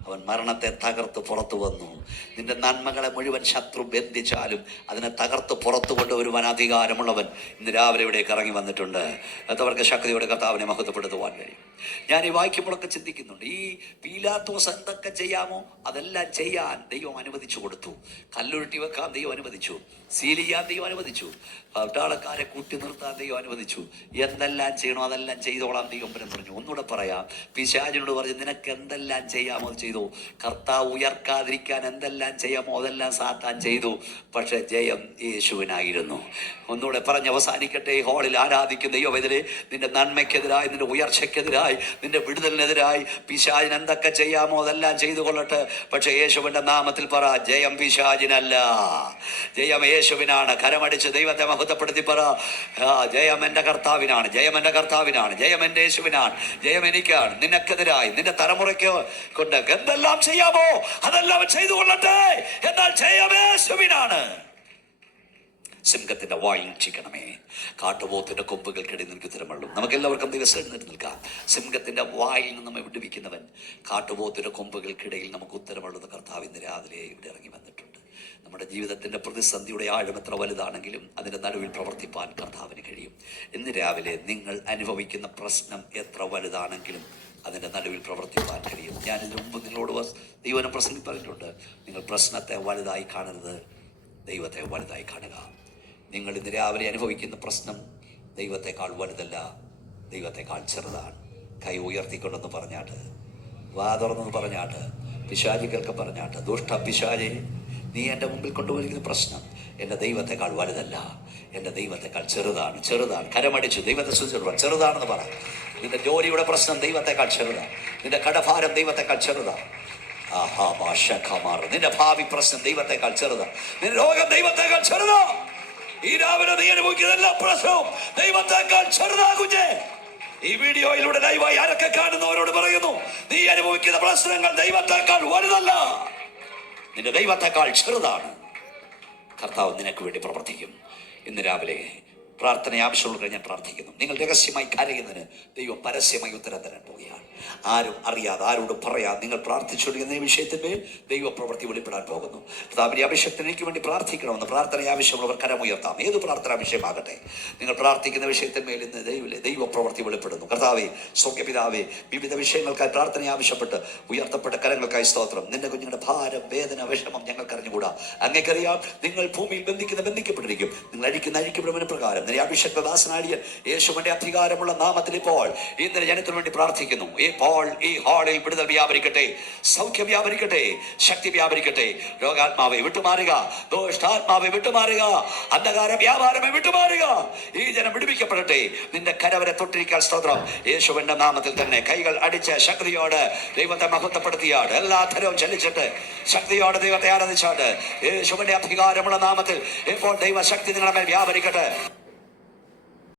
അവൻ മരണത്തെ തകർത്ത് പുറത്തു വന്നു. നിന്റെ നന്മകളെ മുഴുവൻ ശത്രു ബന്ധിച്ചാലും അതിനെ തകർത്ത് പുറത്തു കൊണ്ടുവരുവാൻ അധികാരമുള്ളവൻ ഇന്ന് രാവിലെ ഇവിടേക്ക് ഇറങ്ങി വന്നിട്ടുണ്ട്. അതവർക്ക് ശക്തിയോടെ കർത്താവിനെ മഹത്വപ്പെടുത്തുവാൻ കഴിയും. ഞാൻ ഈ വായിക്കുമ്പോഴൊക്കെ ചിന്തിക്കുന്നുണ്ട്, ഈ പീലാത്തോസ് എന്തൊക്കെ ചെയ്യാമോ അതെല്ലാം ചെയ്യാൻ ദൈവം അനുവദിച്ചു കൊടുത്തു. കല്ലുരുട്ടി വെക്കാൻ ദൈവം അനുവദിച്ചു, സീൽ ചെയ്യാൻ ദൈവം അനുവദിച്ചു, പട്ടാളക്കാരെ കൂട്ടി നിർത്താൻ ദൈവം അനുവദിച്ചു. എന്തെല്ലാം ചെയ്യണോ അതെല്ലാം ചെയ്തോളാം ദൈവം പറഞ്ഞു. ഒന്നുകൂടെ പറയാം, പിശാചിനോട് പറഞ്ഞു നിനക്ക് എന്തെല്ലാം ചെയ്യാമോ അത് ചെയ്തു. കർത്താവ് ഉയർക്കാതിരിക്കാൻ എന്തെല്ലാം ചെയ്യാമോ അതെല്ലാം സാത്താൻ ചെയ്തു. പക്ഷെ ജയം യേശുവിനായിരുന്നു. ഒന്നുകൂടെ പറഞ്ഞ് അവസാനിക്കട്ടെ. ഈ ഹാളിൽ ആരാധിക്കുന്ന ദൈവമെതിരെ, നിന്റെ നന്മയ്ക്കെതിരായി, നിന്റെ ഉയർച്ചയ്ക്കെതിരായി, നിന്റെ വിടുതലിനെതിരായി പിശാചിന് എന്തൊക്കെ ചെയ്യാമോ അതെല്ലാം ചെയ്തു കൊള്ളട്ടെ. പക്ഷെ യേശുവിന്റെ നാമത്തിൽ പറ, ജയം പിശാചിനല്ല, ജയം യേശുവിനാണ്. കരമടിച്ച് ദൈവത്തെ മഹത്വപ്പെടുത്തി പറ, ജയം എൻ്റെ കർത്താവിനാണ്, ജയം എൻ്റെ കർത്താവിനാണ്, ജയം എൻ്റെ യേശുവിനാണ്, ജയം എനിക്കാണ്. നിനക്കെതിരായി നിന്റെ തലമുറയ്ക്ക് കൊണ്ട് എന്തെല്ലാം ചെയ്യാമോ അതെല്ലാം ചെയ്തു കൊള്ളട്ടെ, എന്നാൽ ജയം യേശുവിനാണ്. സിംഹത്തിന്റെ വായിൽ രക്ഷിക്കണമേ, കാട്ടുപോത്തിന്റെ കൊമ്പുകൾക്കിടയിൽ നിനക്ക് ഉത്തരമുള്ളൂ. നമുക്കെല്ലാവർക്കും ദിവസം എഴുന്നേറ്റ് നിൽക്കാം. സിംഹത്തിന്റെ വായിൽ നിന്ന് നമ്മെ വിടുവിക്കുന്നവൻ കാട്ടുപോത്തിന്റെ കൊമ്പുകൾക്കിടയിൽ നമുക്ക് ഉത്തരമുള്ളത് കർത്താവ് ഇന്ന് രാവിലെ ഇവിടെ ഇറങ്ങി വന്നിട്ടുണ്ട്. നമ്മുടെ ജീവിതത്തിന്റെ പ്രതിസന്ധിയുടെ ആഴം എത്ര വലുതാണെങ്കിലും അതിന്റെ നടുവിൽ പ്രവർത്തിപ്പാൻ കർത്താവിന് കഴിയും. ഇന്ന് രാവിലെ നിങ്ങൾ അനുഭവിക്കുന്ന പ്രശ്നം എത്ര വലുതാണെങ്കിലും അതിന്റെ നടുവിൽ പ്രവർത്തിപ്പാൻ കഴിയും. ഞാനിതിനു മുമ്പ് നിങ്ങളോട് ദൈവനെ പറഞ്ഞിട്ടുണ്ട്, നിങ്ങൾ പ്രശ്നത്തെ വലുതായി കാണരുത്, ദൈവത്തെ വലുതായി കാണുക. നിങ്ങൾ ഇന്ന് രാവിലെ അനുഭവിക്കുന്ന പ്രശ്നം ദൈവത്തെക്കാൾ വലുതല്ല, ദൈവത്തെക്കാൾ ചെറുതാണ്. കൈ ഉയർത്തിക്കൊണ്ടെന്ന് പറഞ്ഞാട്ട്, വാ തുറന്നെന്ന് പറഞ്ഞാട്ട്, പിശാചികൾക്ക് പറഞ്ഞാട്ട്, ദുഷ്ട പിശാചെ, നീ എൻ്റെ മുമ്പിൽ കൊണ്ടുപോയിരിക്കുന്ന പ്രശ്നം എൻ്റെ ദൈവത്തെക്കാൾ വലുതല്ല, എൻ്റെ ദൈവത്തെക്കാൾ ചെറുതാണ്. ചെറുതാണ്. കരമടിച്ചു ദൈവത്തെ സൂചിച്ചു ചെറുതാണെന്ന് പറ. നിന്റെ ജോലിയുടെ പ്രശ്നം ദൈവത്തെക്കാൾ ചെറുതാണ്. നിന്റെ കടഭാരം ദൈവത്തെക്കാൾ ചെറുതാണ്. നിന്റെ ഭാവി പ്രശ്നം ദൈവത്തെക്കാൾ ചെറുതാണ്. നിന്റെ രോഗം ദൈവത്തെക്കാൾ ചെറുതാ. ഈ രാവിലെ നീ അനുഭവിക്കുന്ന എല്ലാ പ്രശ്നവും ദൈവത്തെക്കാൾ ചെറുതാകുഞ്ഞേ. ഈ വീഡിയോയിലൂടെ ലൈവായി ആരൊക്കെ കാണുന്നവരോട് പറയുന്നു, നീ അനുഭവിക്കുന്ന പ്രശ്നങ്ങൾ ദൈവത്തെക്കാൾ വലുതല്ല, നിന്റെ ദൈവത്തെക്കാൾ ചെറുതാണ്. കർത്താവ് നിനക്ക് വേണ്ടി പ്രവർത്തിക്കും. ഇന്ന് രാവിലെ പ്രാർത്ഥന ആവശ്യമുള്ള ഞാൻ പ്രാർത്ഥിക്കുന്നു. നിങ്ങൾ രഹസ്യമായി കരയുന്നതിന് ദൈവം പരസ്യമായി ഉത്തരം തരാൻ പോവുകയാണ്. ആരും അറിയാതെ, ആരോടും പറയാതെ നിങ്ങൾ പ്രാർത്ഥിച്ചുകൊണ്ടിരിക്കുന്ന വിഷയത്തിന്മേൽ ദൈവ പ്രവൃത്തി വെളിപ്പെടാൻ പോകുന്നു. കർത്താവിന്റെ അഭിഷേകത്തിന് എനിക്ക് വേണ്ടി പ്രാർത്ഥിക്കണമെന്ന് പ്രാർത്ഥന ആവശ്യമുള്ളവർ കരമുയർത്താം. ഏത് പ്രാർത്ഥന വിഷയമാകട്ടെ, നിങ്ങൾ പ്രാർത്ഥിക്കുന്ന വിഷയത്തിന്മേൽ ഇന്ന് ദൈവ പ്രവൃത്തി വെളിപ്പെടുന്നു. കർത്താവേ, സ്വർഗ്ഗപിതാവേ, വിവിധ വിഷയങ്ങൾക്കായി പ്രാർത്ഥന ആവശ്യപ്പെട്ട് ഉയർത്തപ്പെട്ട കരങ്ങൾക്കായി സ്തോത്രം. നിന്റെ കുഞ്ഞുങ്ങളുടെ ഭാരം, വേദന, വിഷമം ഞങ്ങൾക്ക് അറിഞ്ഞുകൂടാ. അങ്ങേക്കറിയാം. നിങ്ങൾ ഭൂമിയിൽ ബന്ധിക്കപ്പെട്ടിരിക്കും, നിങ്ങൾ അഴിക്കപ്പെടുന്നതിന് പ്രകാരം നിന്റെ അഭിഷേകദാസനാടിയൻ യേശുവിന്റെ അധികാരമുള്ള നാമത്തിൽ ഇപ്പോൾ ഇന്നലെ ജനത്തിനു വേണ്ടി പ്രാർത്ഥിക്കുന്നു. ഇപ്പോൾ ഈ ഹാളിൽ വിടുതൽ വ്യാപരിക്കട്ടെ, സൗഖ്യം വ്യാപരിക്കട്ടെ, ശക്തി വ്യാപരിക്കട്ടെ. രോഗാത്മാവെ വിട്ടുമാറുക, ദോഷ്ടാത്മാവെ വിട്ടുമാറുക, അന്ധകാര വ്യാപാരമെ വിട്ടുമാറുക. ഈ ജനം വിടുവിക്കപ്പെടട്ടെ. നിന്റെ കരവരെ തൊട്ടിരിക്കാൻ സ്തോത്രം. യേശുവിന്റെ നാമത്തിൽ തന്നെ കൈകൾ അടിച്ച് ശക്തിയോട് ദൈവത്തെ മഹത്വപ്പെടുത്തിയാട്, എല്ലാ തരവും ചലിച്ചിട്ട് ശക്തിയോടെ ദൈവത്തെ ആരാധിച്ചാട്ട്, യേശുവിന്റെ അധികാരമുള്ള നാമത്തിൽ ഇപ്പോൾ ദൈവശക്തി നിങ്ങളുടെ മേൽ വ്യാപരിക്കട്ടെ.